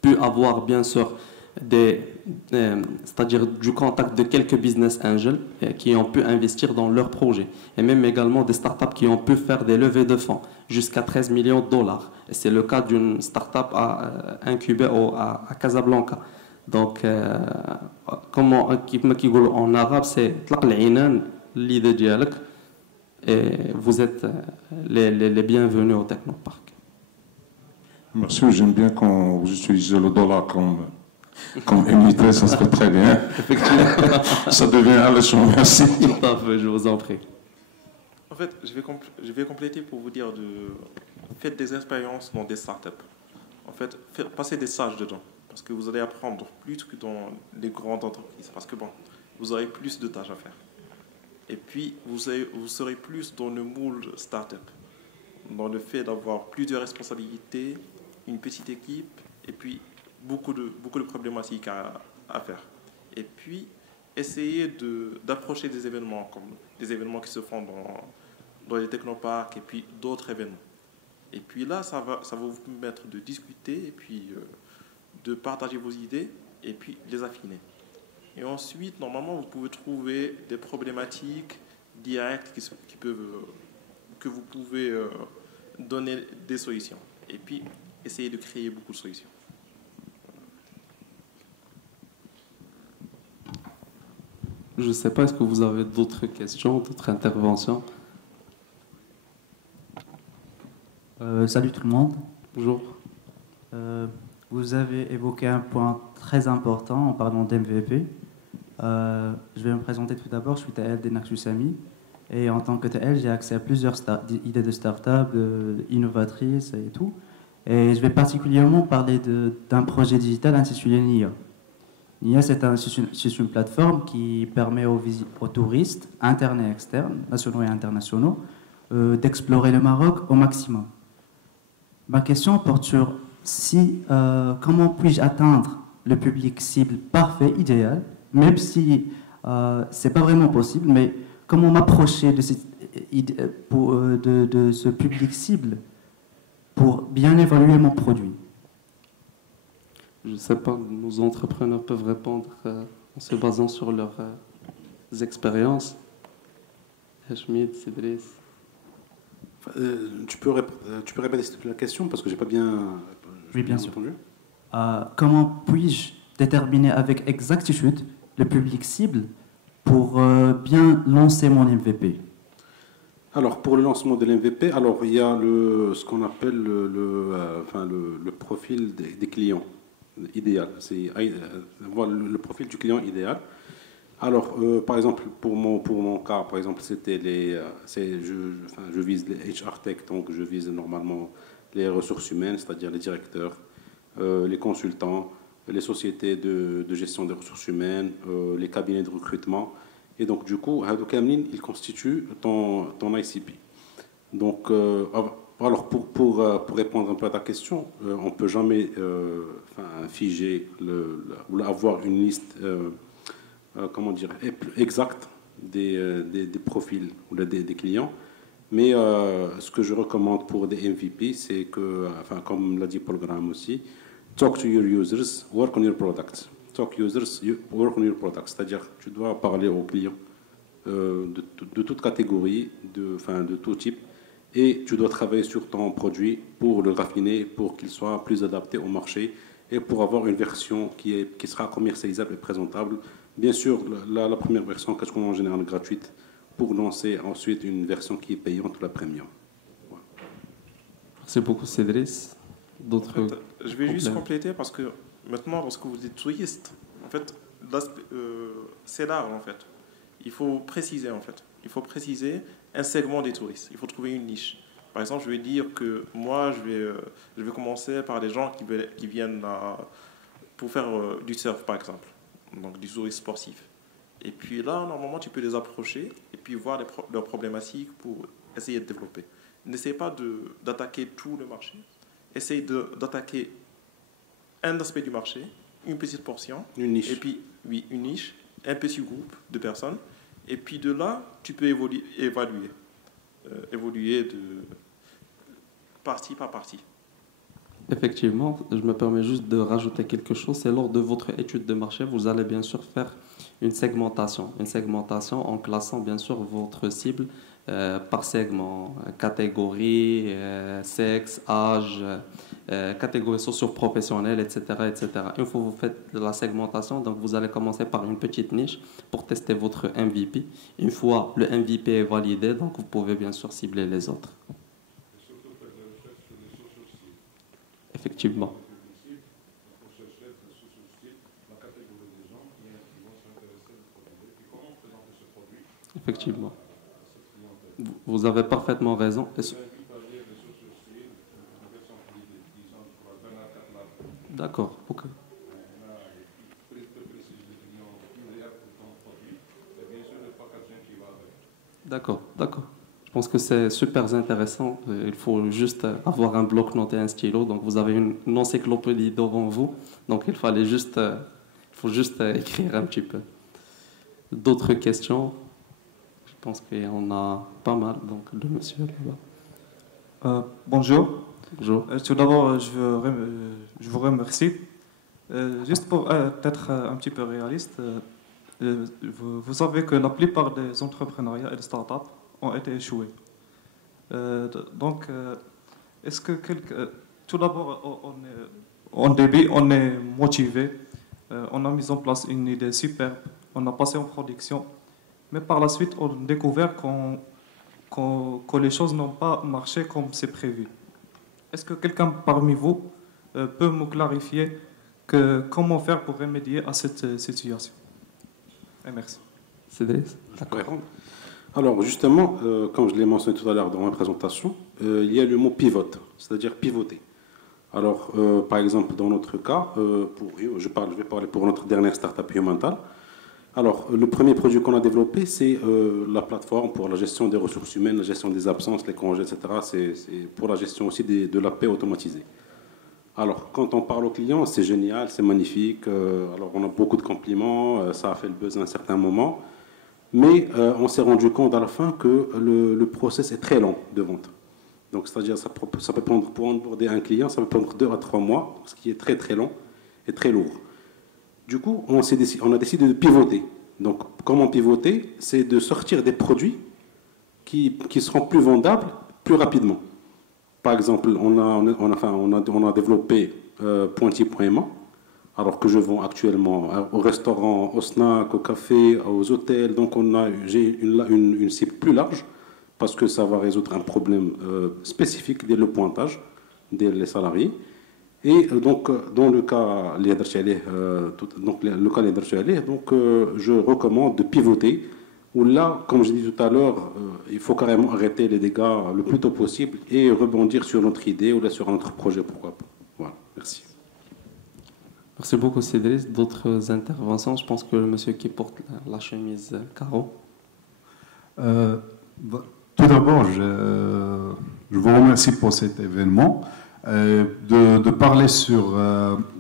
pu avoir bien sûr c'est-à-dire du contact de quelques business angels qui ont pu investir dans leurs projets. Et même également des startups qui ont pu faire des levées de fonds jusqu'à 13 millions de dollars. Et c'est le cas d'une startup incubée à Casablanca. Donc, comment en arabe, c'est l'idée dialogue. Et vous êtes les bienvenus au Technopark. Merci, j'aime bien quand vous utilisez le dollar comme unité, ça se fait très bien. Effectivement. Ça devient alléchant, merci. Tout à fait, je vous en prie. En fait, je vais compléter pour vous dire faites des expériences dans des startups. En fait, passez des stages dedans. Parce que vous allez apprendre plus que dans les grandes entreprises. Parce que bon, vous aurez plus de tâches à faire. Et puis, vous serez plus dans le moule startup. Dans le fait d'avoir plus de responsabilités, une petite équipe, et puis beaucoup de problématiques à faire. Et puis, essayez d'approcher des événements, comme des événements qui se font dans les technoparks, et puis d'autres événements. Et puis là, ça va vous permettre de discuter, et puis de partager vos idées, et puis les affiner. Et ensuite, normalement, vous pouvez trouver des problématiques directes que vous pouvez donner des solutions. Et puis, essayer de créer beaucoup de solutions. Je ne sais pas, est-ce que vous avez d'autres questions, d'autres interventions? Salut tout le monde. Bonjour. Vous avez évoqué un point très important en parlant d'MVP. Je vais me présenter tout d'abord. Je suis TL des Naxus Ami. Et en tant que TL, j'ai accès à plusieurs idées de start-up innovatrices et tout. Et je vais particulièrement parler d'un projet digital intitulé NIA. NIA, c'est une plateforme qui permet aux touristes internes et externes, nationaux et internationaux, d'explorer le Maroc au maximum. Ma question porte sur comment puis-je atteindre le public cible parfait, idéal, même si ce n'est pas vraiment possible, mais comment m'approcher de ce public cible pour bien évaluer mon produit? Je ne sais pas, nos entrepreneurs peuvent répondre en se basant sur leurs expériences. Hachmid, Cédric. Tu peux répéter la question parce que j'ai pas bien. Oui, bien sûr. Comment puis-je déterminer avec exactitude le public cible pour bien lancer mon MVP? Alors, pour le lancement de l'MVP, alors il y a ce qu'on appelle le profil des clients idéal. C'est le profil du client idéal. Alors, par exemple, pour mon cas, par exemple, c'était je vise les HR Tech, donc je vise normalement les ressources humaines, c'est-à-dire les directeurs, les consultants, les sociétés de gestion des ressources humaines, les cabinets de recrutement. Et donc, du coup, Hadou Kamlin, il constitue ton ICP. Donc, alors pour répondre un peu à ta question, on ne peut jamais figer ou avoir une liste comment dire, exacte des profils ou des clients. Mais ce que je recommande pour des MVP, c'est que, comme l'a dit Paul Graham aussi, talk to your users, work on your products. Talk users, work on your products. C'est-à-dire, tu dois parler aux clients de toute catégorie, de tout type, et tu dois travailler sur ton produit pour le raffiner, pour qu'il soit plus adapté au marché et pour avoir une version qui sera commercialisable et présentable. Bien sûr, la première version, qu'est-ce qu'on en général gratuite, pour lancer ensuite une version qui est payante ou la premium. Voilà. Merci beaucoup, Cédric. D'autres en fait, je vais juste compléter parce que maintenant, lorsque vous êtes touriste, en fait, c'est large en fait. Il faut préciser en fait. Il faut préciser un segment des touristes. Il faut trouver une niche. Par exemple, je vais dire que moi, je vais commencer par les gens qui viennent pour faire du surf, par exemple. Donc du tourisme sportif. Et puis là, normalement, tu peux les approcher et puis voir leurs problématiques pour essayer de développer. N'essaie pas d'attaquer tout le marché. Essaye d'attaquer un aspect du marché, une petite portion. Une niche. Et puis, oui, une niche, un petit groupe de personnes. Et puis de là, tu peux évoluer de partie par partie. Effectivement, je me permets juste de rajouter quelque chose. C'est lors de votre étude de marché, vous allez bien sûr faire une segmentation en classant bien sûr votre cible par segment, catégorie, sexe, âge, catégorie socio-professionnelle, etc., etc. Une fois que vous faites la segmentation, donc vous allez commencer par une petite niche pour tester votre MVP. Une fois le MVP est validé, donc vous pouvez bien sûr cibler les autres. Effectivement. Effectivement. Vous avez parfaitement raison. D'accord, ok. D'accord, d'accord. Je pense que c'est super intéressant. Il faut juste avoir un bloc-notes et un stylo. Donc vous avez une encyclopédie devant vous. Donc il faut juste écrire un petit peu. D'autres questions? Je pense qu'il y en a pas mal. Donc le monsieur là-bas. Bonjour. Bonjour. Tout d'abord, je vous remercie. Juste pour être un petit peu réaliste, vous savez que la plupart des entrepreneuriats et des startups ont été échoués. Donc, est-ce que tout d'abord, en début, on est motivé, on a mis en place une idée superbe, on a passé en production, mais par la suite, on a découvert que les choses n'ont pas marché comme c'est prévu. Est-ce que quelqu'un parmi vous peut me clarifier comment faire pour remédier à cette situation? Et merci. D'accord. Alors justement, comme je l'ai mentionné tout à l'heure dans ma présentation, il y a le mot pivote, c'est-à-dire pivoter. Alors, par exemple, dans notre cas, je vais parler pour notre dernière startup Humantal. Alors, le premier produit qu'on a développé, c'est la plateforme pour la gestion des ressources humaines, la gestion des absences, les congés, etc. C'est pour la gestion aussi de la paie automatisée. Alors, quand on parle aux clients, c'est génial, c'est magnifique. Alors, on a beaucoup de compliments, ça a fait le buzz à un certain moment. Mais on s'est rendu compte à la fin que le process est très long de vente. Donc, c'est-à-dire ça peut prendre, pour onboarder un client, ça peut prendre 2 à 3 mois, ce qui est très très long et très lourd. Du coup, on a décidé de pivoter. Donc, comment pivoter? C'est de sortir des produits qui seront plus vendables plus rapidement. Par exemple, on a développé Pointy.ma, alors que je vends actuellement au restaurant, au snack, au café, aux hôtels. Donc, j'ai une cible plus large parce que ça va résoudre un problème spécifique dès le pointage des salariés. Et donc, dans le cas je recommande de pivoter, où là, comme je dis tout à l'heure, il faut carrément arrêter les dégâts le plus tôt possible et rebondir sur notre idée ou là sur notre projet, pourquoi pas. Voilà, merci. Merci beaucoup, Cédric. D'autres interventions? Je pense que le monsieur qui porte la chemise carreau. Tout d'abord, je vous remercie pour cet événement. De parler sur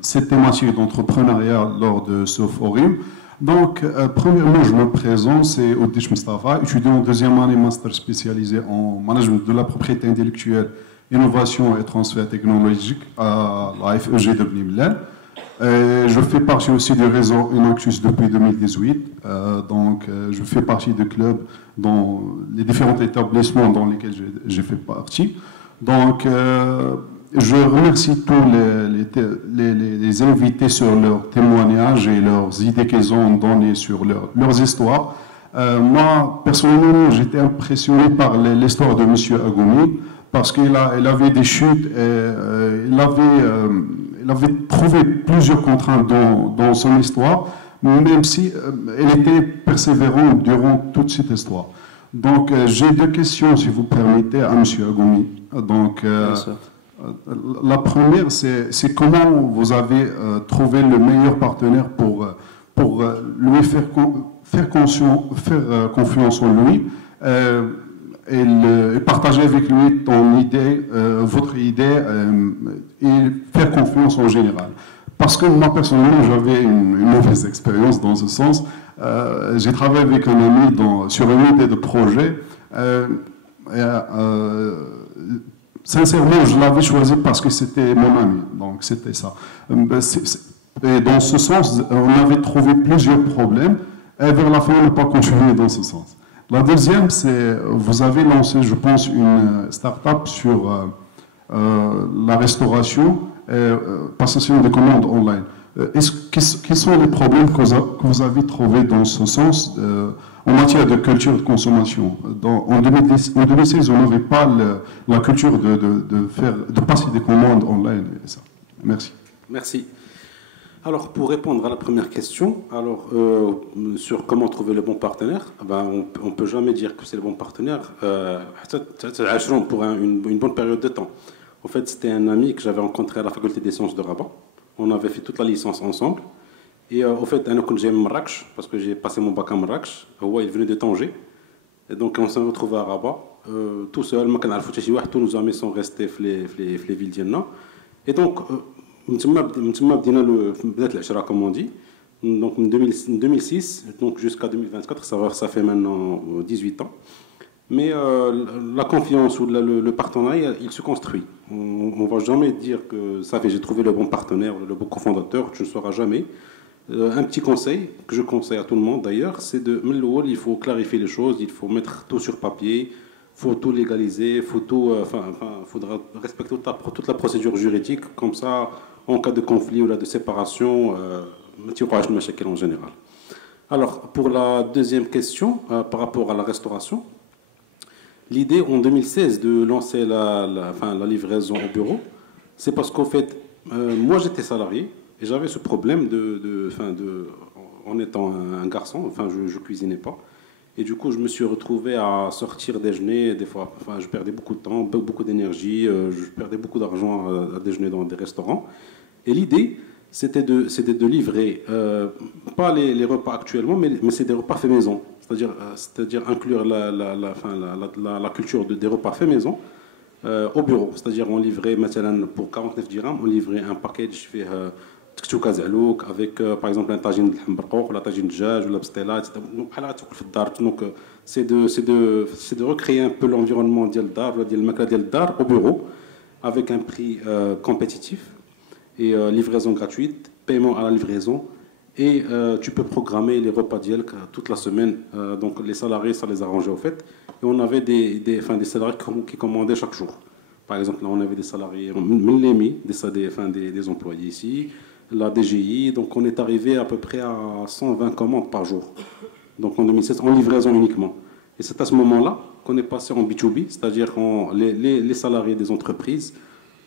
cette thématique d'entrepreneuriat lors de ce forum. Donc, premièrement, je me présente, c'est Odish Mustafa, étudiant en deuxième année master spécialisé en management de la propriété intellectuelle, innovation et transfert technologique à la FEG de Bnimlel. Je fais partie aussi du réseau Inactus depuis 2018. Donc, je fais partie du club dans les différents établissements dans lesquels j'ai fait partie. Donc, je remercie tous les invités sur leurs témoignages et leurs idées qu'ils ont données sur leurs histoires. Moi, personnellement, j'étais impressionné par l'histoire de M. Agoumi parce qu'il avait des chutes et il avait trouvé plusieurs contraintes dans son histoire, même si elle était persévérante durant toute cette histoire. Donc, j'ai 2 questions, si vous permettez, à M. Agoumi. Donc, la première, c'est comment vous avez trouvé le meilleur partenaire pour lui faire confiance en lui et partager avec lui votre idée et faire confiance en général. Parce que moi, personnellement, j'avais une mauvaise expérience dans ce sens. J'ai travaillé avec un ami sur une idée de projet. sincèrement, je l'avais choisi parce que c'était mon ami. Donc, c'était ça. Et dans ce sens, on avait trouvé plusieurs problèmes. Et vers la fin, on n'a pas continué dans ce sens. La deuxième, c'est vous avez lancé, je pense, une start-up sur la restauration et passation des commandes online. Quels sont les problèmes que vous avez trouvés dans ce sens en matière de culture de consommation? En 2016, on n'avait pas la culture de passer des commandes online. Et ça. Merci. Merci. Alors, pour répondre à la première question, alors, sur comment trouver le bon partenaire, ben, on ne peut jamais dire que c'est le bon partenaire pour une bonne période de temps. En fait, c'était un ami que j'avais rencontré à la faculté des sciences de Rabat. On avait fait toute la licence ensemble. Et au fait, j'ai Marrakech, parce que j'ai passé mon bac à Marrakech. Il venait de Tanger. Et donc, on s'est retrouvé à Rabat, tout seul. Tous nos amis sont restés dans les villes d'Yenna. Et donc, comme on dit, donc en 2006 donc jusqu'à 2024, ça fait maintenant 18 ans. Mais la confiance ou le partenariat, il se construit. On ne va jamais dire que ça fait j'ai trouvé le bon partenaire, le bon cofondateur, tu ne sauras jamais. Un petit conseil que je conseille à tout le monde d'ailleurs, c'est il faut clarifier les choses, il faut mettre tout sur papier, il faut tout légaliser, il faudra respecter toute la procédure juridique, comme ça, en cas de conflit ou de séparation, tu auras une machine en général. Alors, pour la deuxième question, par rapport à la restauration, l'idée en 2016 de lancer la livraison au bureau, c'est parce qu'en fait, moi j'étais salarié et j'avais ce problème en étant un garçon, je ne cuisinais pas. Et du coup, je me suis retrouvé à sortir déjeuner, des fois, je perdais beaucoup de temps, beaucoup d'énergie, je perdais beaucoup d'argent à déjeuner dans des restaurants. Et l'idée, c'était de livrer, pas les repas actuellement, mais c'est des repas faits maison. C'est-à-dire inclure la culture des repas faits maison au bureau. C'est-à-dire on livrait, pour 49 dirhams, on livrait un package fait avec par exemple un tagine de hamburger, la tagine de djaj ou la pastela, etc. Donc c'est de recréer un peu l'environnement ديال الدار au bureau avec un prix compétitif et livraison gratuite, paiement à la livraison. Et tu peux programmer les repas d'IELC toute la semaine. Donc les salariés, ça les arrangeait au fait. Et on avait des salariés qui commandaient chaque jour. Par exemple, là, on avait des salariés, des employés ici, la DGI. Donc on est arrivé à peu près à 120 commandes par jour. Donc en 2016, en livraison uniquement. Et c'est à ce moment-là qu'on est passé en B2B, c'est-à-dire les salariés des entreprises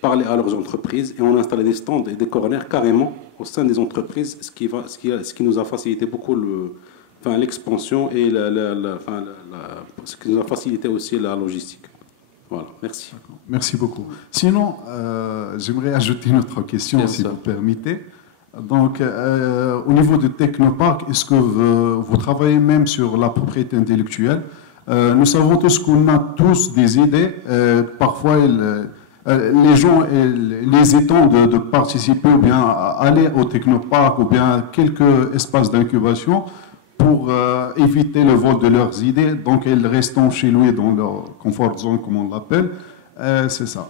parler à leurs entreprises et on a installé des stands et des corners carrément au sein des entreprises, ce qui nous a facilité beaucoup l'expansion et ce qui nous a facilité aussi la logistique. Voilà, merci. Merci beaucoup. Sinon, j'aimerais ajouter une autre question, si vous permettez. Donc, au niveau du Technopark, est-ce que vous travaillez même sur la propriété intellectuelle? Nous savons tous qu'on a tous des idées. Parfois, les gens les étendent de participer ou bien aller au Technopark ou bien quelques espaces d'incubation pour éviter le vol de leurs idées. Donc, ils restent chez lui dans leur comfort zone, comme on l'appelle. C'est ça.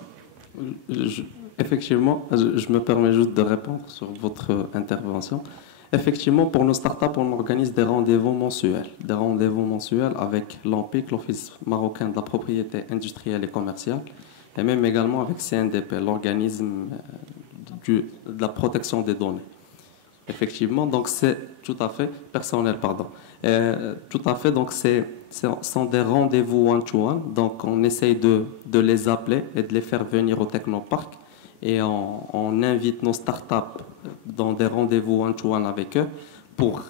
Effectivement, je me permets juste de répondre sur votre intervention. Effectivement, pour nos startups, on organise des rendez-vous mensuels. Des rendez-vous mensuels avec l'OMPIC, l'Office marocain de la propriété industrielle et commerciale, et même également avec CNDP, l'organisme de la protection des données. Effectivement, donc c'est tout à fait personnel, pardon. Tout à fait, donc ce sont des rendez-vous one-to-one. Donc on essaye de les appeler et de les faire venir au Technopark. Et on invite nos startups dans des rendez-vous one-to-one avec eux pour,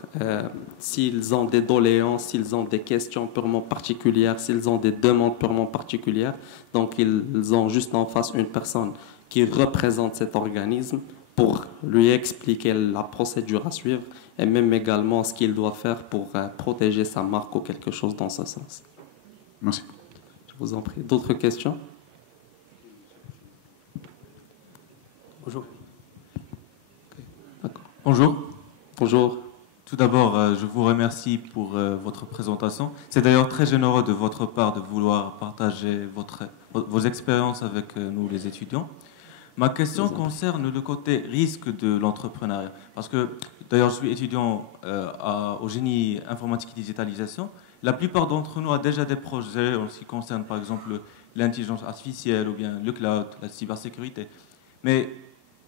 s'ils ont des doléances, s'ils ont des questions purement particulières, s'ils ont des demandes purement particulières, donc ils ont juste en face une personne qui représente cet organisme pour lui expliquer la procédure à suivre et même également ce qu'il doit faire pour protéger sa marque ou quelque chose dans ce sens. Merci. Je vous en prie. D'autres questions? Bonjour. D'accord. Bonjour. Bonjour. Tout d'abord, je vous remercie pour votre présentation. C'est d'ailleurs très généreux de votre part de vouloir partager votre vos expériences avec nous, les étudiants. Ma question concerne le côté risque de l'entrepreneuriat. Parce que, d'ailleurs, je suis étudiant au génie informatique et digitalisation. La plupart d'entre nous a déjà des projets en ce qui concerne, par exemple, l'intelligence artificielle ou bien le cloud, la cybersécurité. Mais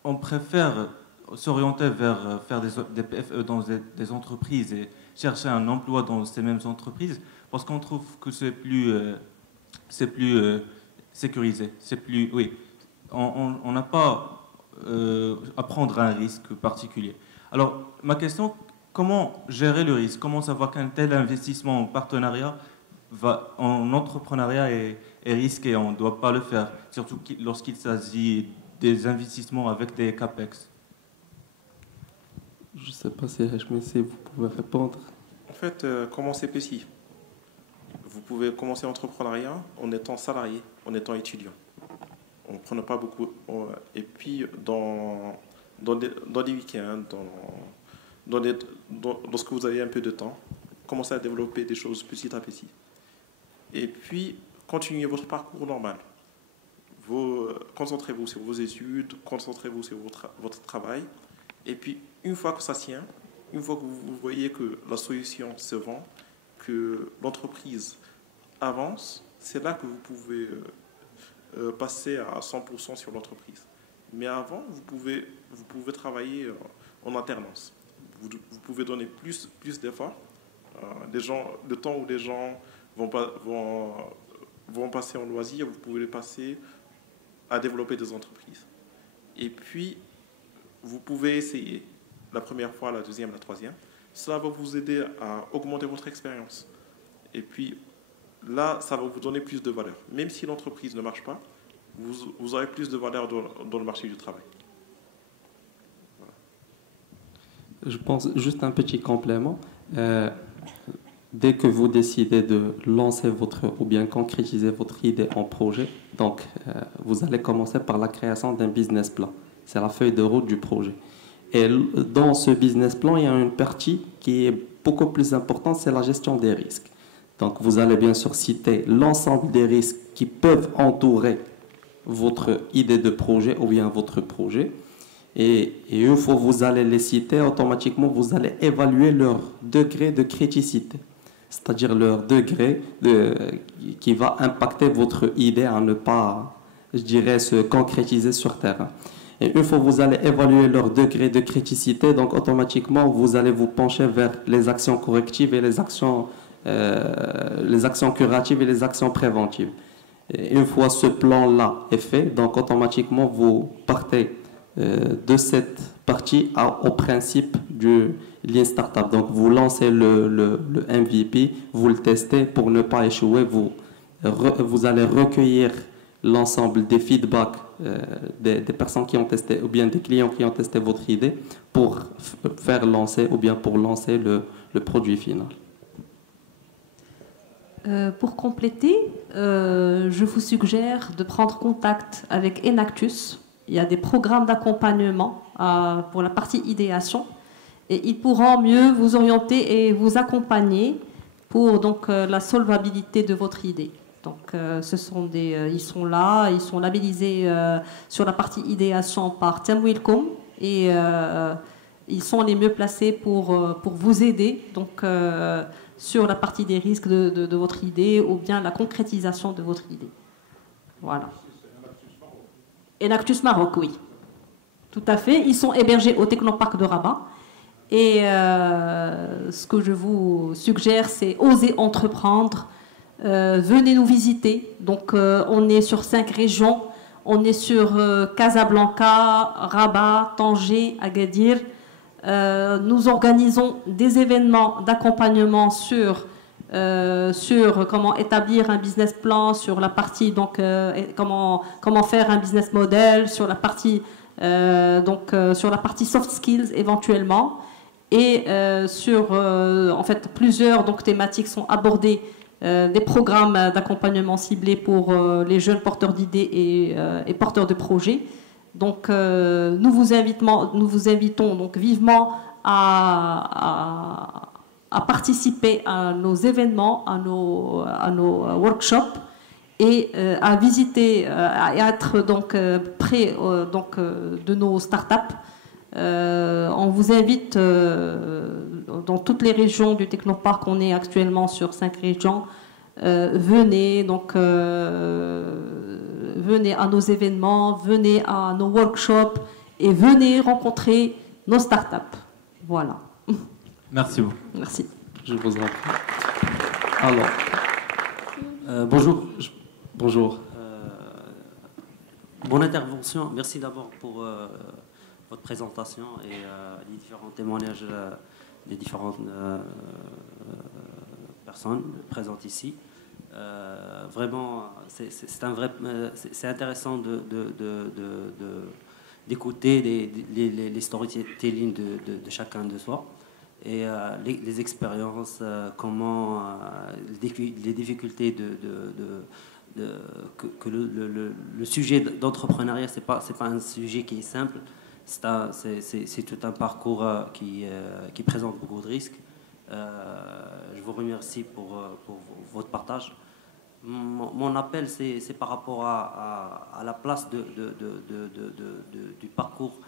on préfère s'orienter vers faire des PFE dans des entreprises et chercher un emploi dans ces mêmes entreprises parce qu'on trouve que c'est plus sécurisé. C'est plus, oui, on n'a pas à prendre un risque particulier. Alors, ma question, comment gérer le risque? Comment savoir qu'un tel investissement en partenariat en entrepreneuriat est risqué? On ne doit pas le faire, surtout lorsqu'il s'agit des investissements avec des CAPEX. Je ne sais pas si vous pouvez répondre. En fait, commencez petit. Vous pouvez commencer l'entrepreneuriat en étant salarié, en étant étudiant. On ne prend pas beaucoup. Et puis, dans les week-ends, lorsque vous avez un peu de temps, commencez à développer des choses petit à petit. Et puis, continuez votre parcours normal. Concentrez-vous sur vos études, concentrez-vous sur votre travail. Et puis, une fois que ça tient, une fois que vous voyez que la solution se vend, que l'entreprise avance, c'est là que vous pouvez passer à 100% sur l'entreprise. Mais avant, vous pouvez travailler en alternance. Vous pouvez donner plus d'efforts. Le temps où les gens vont passer en loisir, vous pouvez les passer à développer des entreprises. Et puis, vous pouvez essayer la première fois, la deuxième, la troisième. Cela va vous aider à augmenter votre expérience. Et puis, là, ça va vous donner plus de valeur. Même si l'entreprise ne marche pas, vous aurez plus de valeur dans le marché du travail. Voilà. Je pense juste un petit complément. Dès que vous décidez de lancer ou bien concrétiser votre idée en projet, donc vous allez commencer par la création d'un business plan. C'est la feuille de route du projet. Et dans ce business plan, il y a une partie qui est beaucoup plus importante, c'est la gestion des risques. Donc vous allez bien sûr citer l'ensemble des risques qui peuvent entourer votre idée de projet ou bien votre projet. Et une fois que vous allez les citer, automatiquement vous allez évaluer leur degré de criticité. C'est-à-dire leur degré qui va impacter votre idée à ne pas, je dirais, se concrétiser sur terrain. Et une fois que vous allez évaluer leur degré de criticité, donc automatiquement vous allez vous pencher vers les actions correctives et les actions curatives et les actions préventives. Et une fois ce plan-là est fait, donc automatiquement vous partez de cette partie au principe du Lean Startup. Donc vous lancez le MVP, vous le testez pour ne pas échouer, vous allez recueillir l'ensemble des feedbacks des personnes qui ont testé ou bien des clients qui ont testé votre idée pour faire lancer ou bien pour lancer le produit final. Pour compléter, je vous suggère de prendre contact avec Enactus. Il y a des programmes d'accompagnement pour la partie idéation et ils pourront mieux vous orienter et vous accompagner pour donc, la solvabilité de votre idée. Donc, ils sont là, ils sont labellisés sur la partie idéation par Temwilcom et ils sont les mieux placés pour vous aider donc, sur la partie des risques de votre idée ou bien la concrétisation de votre idée. Voilà. Enactus Maroc, oui. Tout à fait. Ils sont hébergés au Technoparc de Rabat. Et ce que je vous suggère, c'est oser entreprendre. Venez nous visiter. Donc, on est sur 5 régions. On est sur Casablanca, Rabat, Tanger, Agadir. Nous organisons des événements d'accompagnement sur comment établir un business plan, sur la partie donc comment faire un business model, sur la partie sur la partie soft skills éventuellement, et en fait plusieurs donc thématiques sont abordées, des programmes d'accompagnement ciblés pour les jeunes porteurs d'idées et porteurs de projets. Donc nous vous invitons donc vivement à participer à nos événements, à nos workshops. et à visiter, à être donc près de nos startups. On vous invite dans toutes les régions du Technoparc. On est actuellement sur 5 régions. Venez à nos événements, venez à nos workshops et venez rencontrer nos startups. Voilà. Merci beaucoup. Merci. Je vous en prie. Alors, bonjour. Bonjour. Bonne intervention. Merci d'abord pour votre présentation et les différents témoignages des différentes personnes présentes ici. Vraiment, c'est intéressant d'écouter les storytelling de chacun de soi et les expériences, comment les difficultés que le sujet d'entrepreneuriat, c'est pas un sujet qui est simple. C'est tout un parcours qui présente beaucoup de risques. Je vous remercie pour votre partage. Mon appel, c'est par rapport à la place du parcours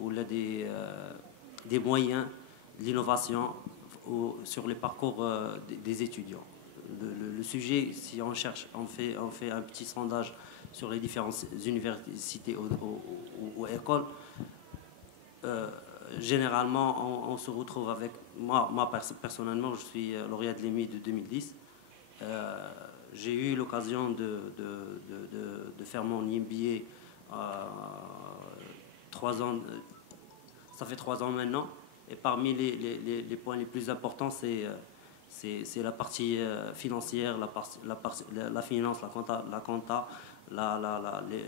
ou des moyens, l'innovation sur les parcours des étudiants. Le sujet, si on cherche, on fait un petit sondage sur les différentes universités ou écoles. Généralement, on se retrouve avec... Moi, personnellement, je suis lauréat de l'EMI de 2010. J'ai eu l'occasion de faire mon MBA 3 ans. Ça fait 3 ans maintenant. Et parmi les points les plus importants, c'est la partie financière, la finance, la compta,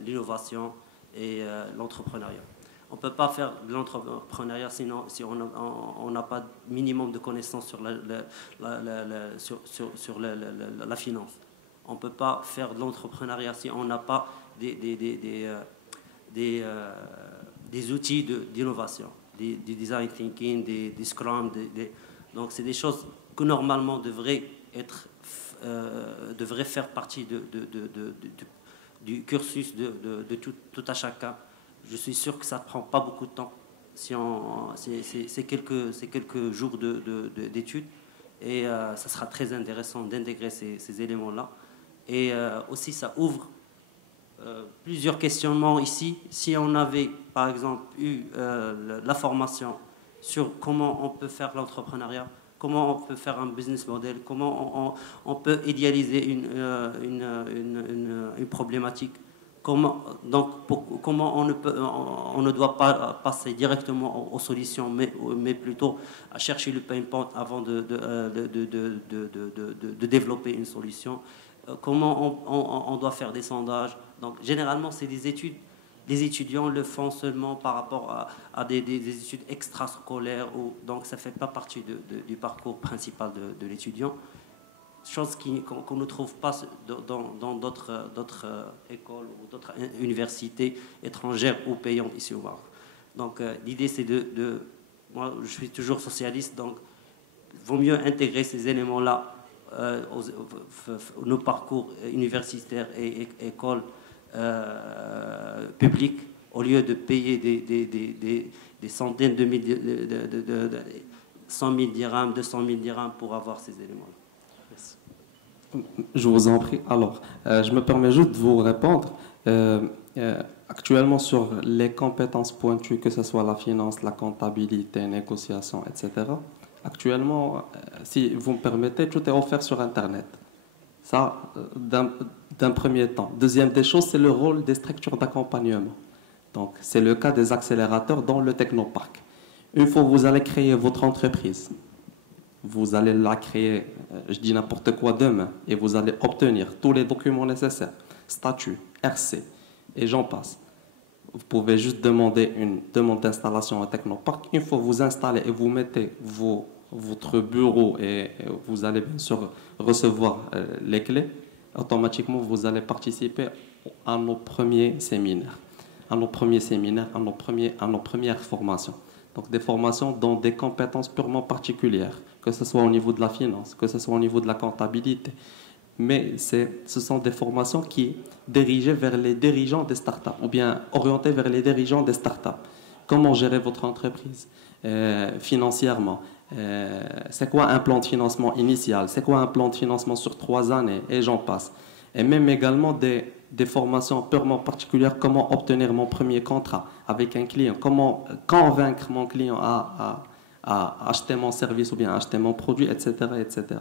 l'innovation et l'entrepreneuriat. On ne peut pas faire de l'entrepreneuriat si on n'a pas minimum de connaissances sur la finance. On ne peut pas faire de l'entrepreneuriat si on n'a pas des outils d'innovation, des design thinking, des scrum. Donc c'est des choses que normalement devraient faire partie du cursus de tout à chacun. Je suis sûr que ça ne prend pas beaucoup de temps. C'est quelques jours d'études et ça sera très intéressant d'intégrer ces éléments-là. Et aussi, ça ouvre plusieurs questionnements ici. Si on avait, par exemple, eu la formation sur comment on peut faire l'entrepreneuriat, comment on peut faire un business model, comment on peut idéaliser une problématique, comment on ne doit pas passer directement aux solutions, mais plutôt à chercher le pain point avant de développer une solution. Comment on doit faire des sondages. Donc, généralement, c'est des études. Les étudiants le font seulement par rapport à des études extrascolaires. Donc, ça ne fait pas partie du parcours principal de l'étudiant. Chose qu'on ne trouve pas dans d'autres écoles ou d'autres universités étrangères ou payantes ici au Maroc. Donc, l'idée, c'est moi, je suis toujours socialiste, donc il vaut mieux intégrer ces éléments-là nos parcours universitaires et écoles publiques au lieu de payer des centaines de milliers, 100 000 dirhams, 200 000 dirhams pour avoir ces éléments-là. Merci. Je vous en prie. Alors, je me permets juste de vous répondre. Actuellement, sur les compétences pointues, que ce soit la finance, la comptabilité, négociation, etc., actuellement, si vous me permettez, tout est offert sur Internet. Ça, d'un premier temps. Deuxième des choses, c'est le rôle des structures d'accompagnement. Donc, c'est le cas des accélérateurs dans le Technoparc. Une fois que vous allez créer votre entreprise, vous allez la créer, je dis n'importe quoi, demain, et vous allez obtenir tous les documents nécessaires, statut, RC, et j'en passe. Vous pouvez juste demander une demande d'installation à Technoparc. Une fois que vous installez et vous mettez votre bureau et vous allez bien sûr recevoir les clés, automatiquement vous allez participer à nos premiers séminaires, à nos premières formations. Donc des formations dans des compétences purement particulières, que ce soit au niveau de la finance, que ce soit au niveau de la comptabilité. mais ce sont des formations qui dirigées vers les dirigeants des startups ou bien orientées vers les dirigeants des startups. Comment gérer votre entreprise financièrement? C'est quoi un plan de financement initial? C'est quoi un plan de financement sur 3 années? Et j'en passe. Et même également des formations purement particulières. Comment obtenir mon premier contrat avec un client? Comment convaincre mon client à acheter mon service ou bien acheter mon produit, etc. etc.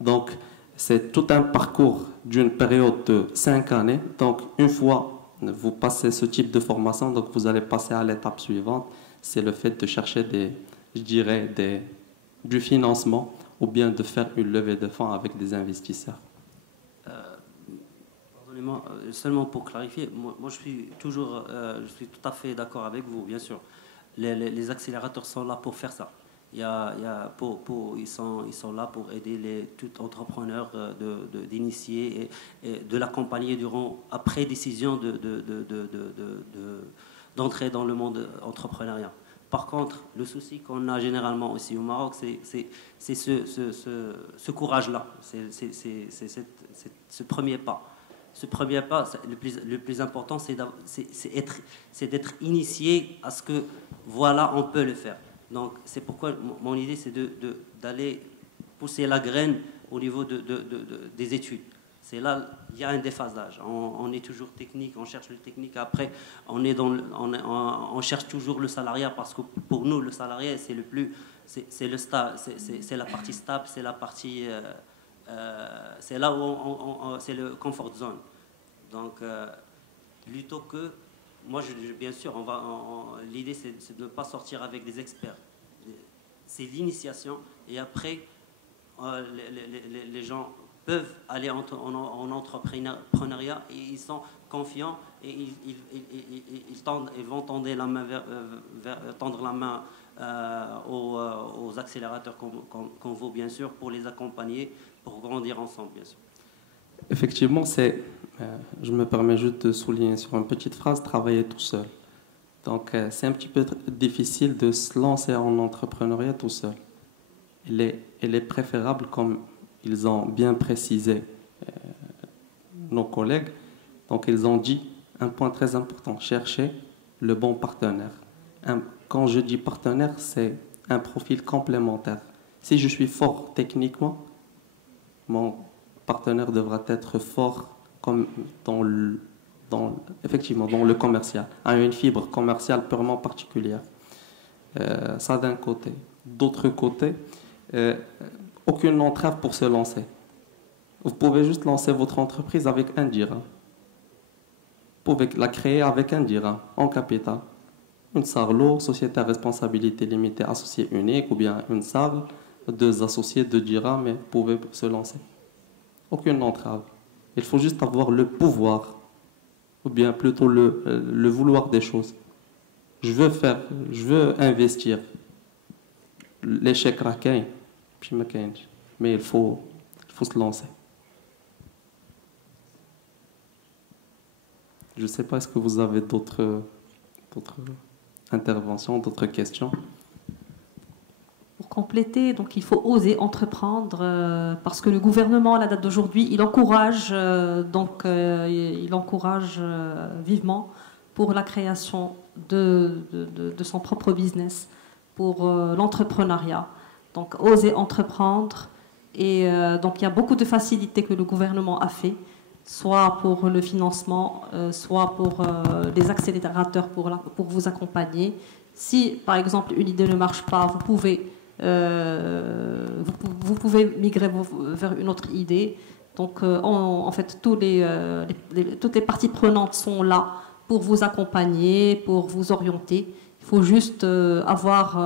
Donc, c'est tout un parcours d'une période de 5 années. Donc, une fois vous passez ce type de formation, donc vous allez passer à l'étape suivante. C'est le fait de chercher du financement ou bien de faire une levée de fonds avec des investisseurs. Pardonnez-moi, seulement pour clarifier, moi je suis tout à fait d'accord avec vous, bien sûr. Les accélérateurs sont là pour faire ça. Ils sont là pour aider tout entrepreneur d'initier et de l'accompagner après décision d'entrer dans le monde entrepreneurial. Par contre, le souci qu'on a généralement aussi au Maroc, c'est ce courage-là, c'est ce premier pas. Ce premier pas, le plus important, c'est d'être initié à ce que, voilà, on peut le faire. Donc, c'est pourquoi mon idée, c'est d'aller pousser la graine au niveau des études. C'est là, il y a un déphasage. On est toujours technique, on cherche le technique. Après, on cherche toujours le salariat parce que pour nous, le salariat, c'est la partie stable, c'est la partie, c'est là où c'est le comfort zone. Donc, plutôt que, moi, bien sûr, l'idée, c'est de ne pas sortir avec des experts. C'est l'initiation, et après, les gens peuvent aller en entrepreneuriat et ils sont confiants et ils vont tendre la main aux accélérateurs qu'on veut, bien sûr, pour les accompagner, pour grandir ensemble, bien sûr. Effectivement, je me permets juste de souligner sur une petite phrase, travailler tout seul. Donc, c'est un petit peu difficile de se lancer en entrepreneuriat tout seul. Il est préférable, comme ils ont bien précisé nos collègues, donc ils ont dit un point très important, chercher le bon partenaire. Quand je dis partenaire, c'est un profil complémentaire. Si je suis fort techniquement, mon partenaire devra être fort comme effectivement dans le commercial, a une fibre commerciale purement particulière. Ça d'un côté. D'autre côté, aucune entrave pour se lancer. Vous pouvez juste lancer votre entreprise avec 1 dirham. Vous pouvez la créer avec 1 dirham en capital. Une SARLO, société à responsabilité limitée, associé unique, ou bien une SARL, 2 associés, 2 dirhams, mais vous pouvez se lancer. Aucune entrave. Il faut juste avoir le pouvoir, ou bien plutôt le vouloir des choses. Je veux investir. L'échec raquin, mais il faut se lancer. Je ne sais pas, est-ce que vous avez d'autres interventions, d'autres questions? Pour compléter, donc il faut oser entreprendre parce que le gouvernement, à la date d'aujourd'hui, il encourage vivement pour la création de son propre business, pour l'entrepreneuriat. Donc oser entreprendre, et donc il y a beaucoup de facilités que le gouvernement a fait, soit pour le financement, soit pour les accélérateurs pour vous accompagner. Si par exemple une idée ne marche pas, vous pouvez migrer vers une autre idée. Donc, en fait, toutes les parties prenantes sont là pour vous accompagner, pour vous orienter. Il faut juste avoir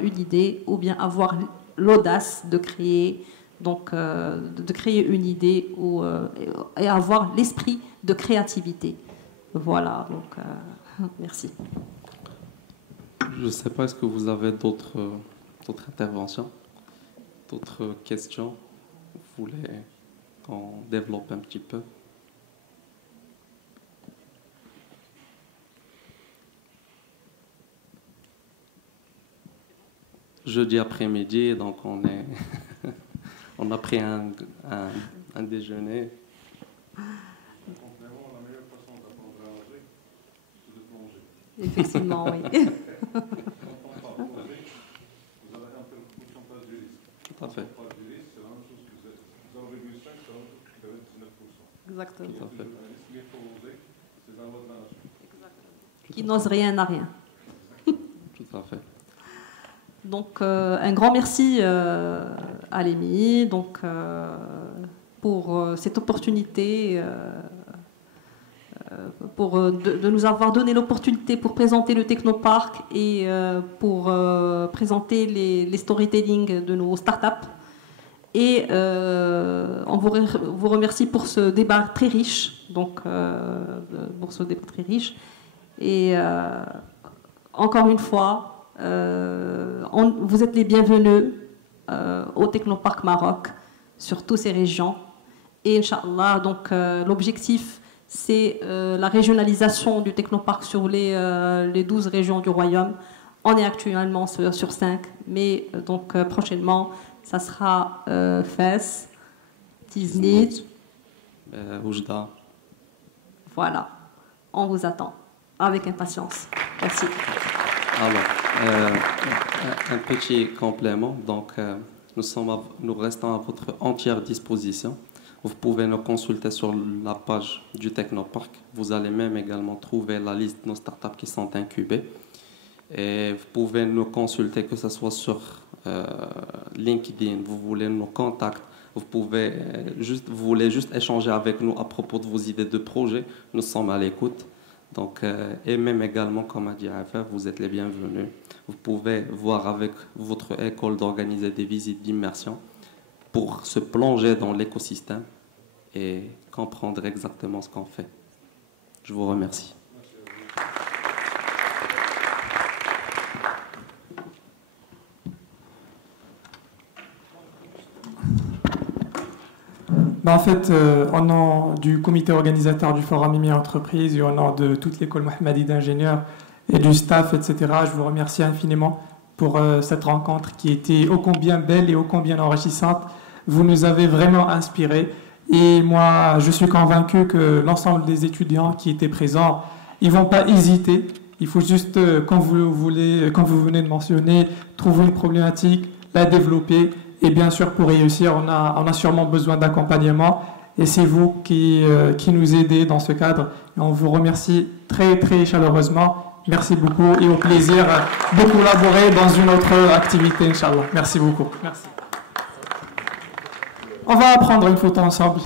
une idée ou bien avoir l'audace de créer, de créer une idée et avoir l'esprit de créativité. Voilà, donc merci. Je ne sais pas, est-ce que vous avez d'autres interventions, d'autres questions? Vous voulez qu'on développe un petit peu? Jeudi après-midi, donc on a pris un déjeuner. Effectivement, oui. Tout à fait. Exactement. Tout à fait. Qui n'ose rien n'a rien. Tout à fait. Donc, un grand merci à l'EMI donc, pour cette opportunité, de nous avoir donné l'opportunité pour présenter le Technopark et pour présenter les storytelling de nos startups. Et on vous remercie pour ce débat très riche. Et encore une fois, vous êtes les bienvenus au Technopark Maroc, sur toutes ces régions. Et Inch'Allah, donc l'objectif, c'est la régionalisation du Technopark sur les 12 régions du royaume. On est actuellement sur 5, mais donc prochainement, ça sera Fès, Tiznit, Oujda. Voilà, on vous attend avec impatience. Merci. Alors, un petit complément. Donc, nous restons à votre entière disposition. Vous pouvez nous consulter sur la page du Technopark. Vous allez même également trouver la liste de nos startups qui sont incubées. Et vous pouvez nous consulter, que ce soit sur LinkedIn, vous voulez nos contacts, vous voulez juste échanger avec nous à propos de vos idées de projet, nous sommes à l'écoute. Donc, et même également, comme a dit Afaf, vous êtes les bienvenus. Vous pouvez voir avec votre école d'organiser des visites d'immersion pour se plonger dans l'écosystème et comprendre exactement ce qu'on fait. Je vous remercie. En fait, au nom du comité organisateur du Forum IMI Entreprise et au nom de toute l'école Mohammadi d'ingénieurs et du staff, etc., je vous remercie infiniment pour cette rencontre qui était ô combien belle et ô combien enrichissante. Vous nous avez vraiment inspirés et moi, je suis convaincu que l'ensemble des étudiants qui étaient présents, ils ne vont pas hésiter. Il faut juste, quand vous venez de mentionner, trouver une problématique, la développer. Et bien sûr, pour réussir, on a sûrement besoin d'accompagnement. Et c'est vous qui nous aidez dans ce cadre. Et on vous remercie très, très chaleureusement. Merci beaucoup et au plaisir de collaborer dans une autre activité, Inch'Allah. Merci beaucoup. Merci. On va prendre une photo ensemble.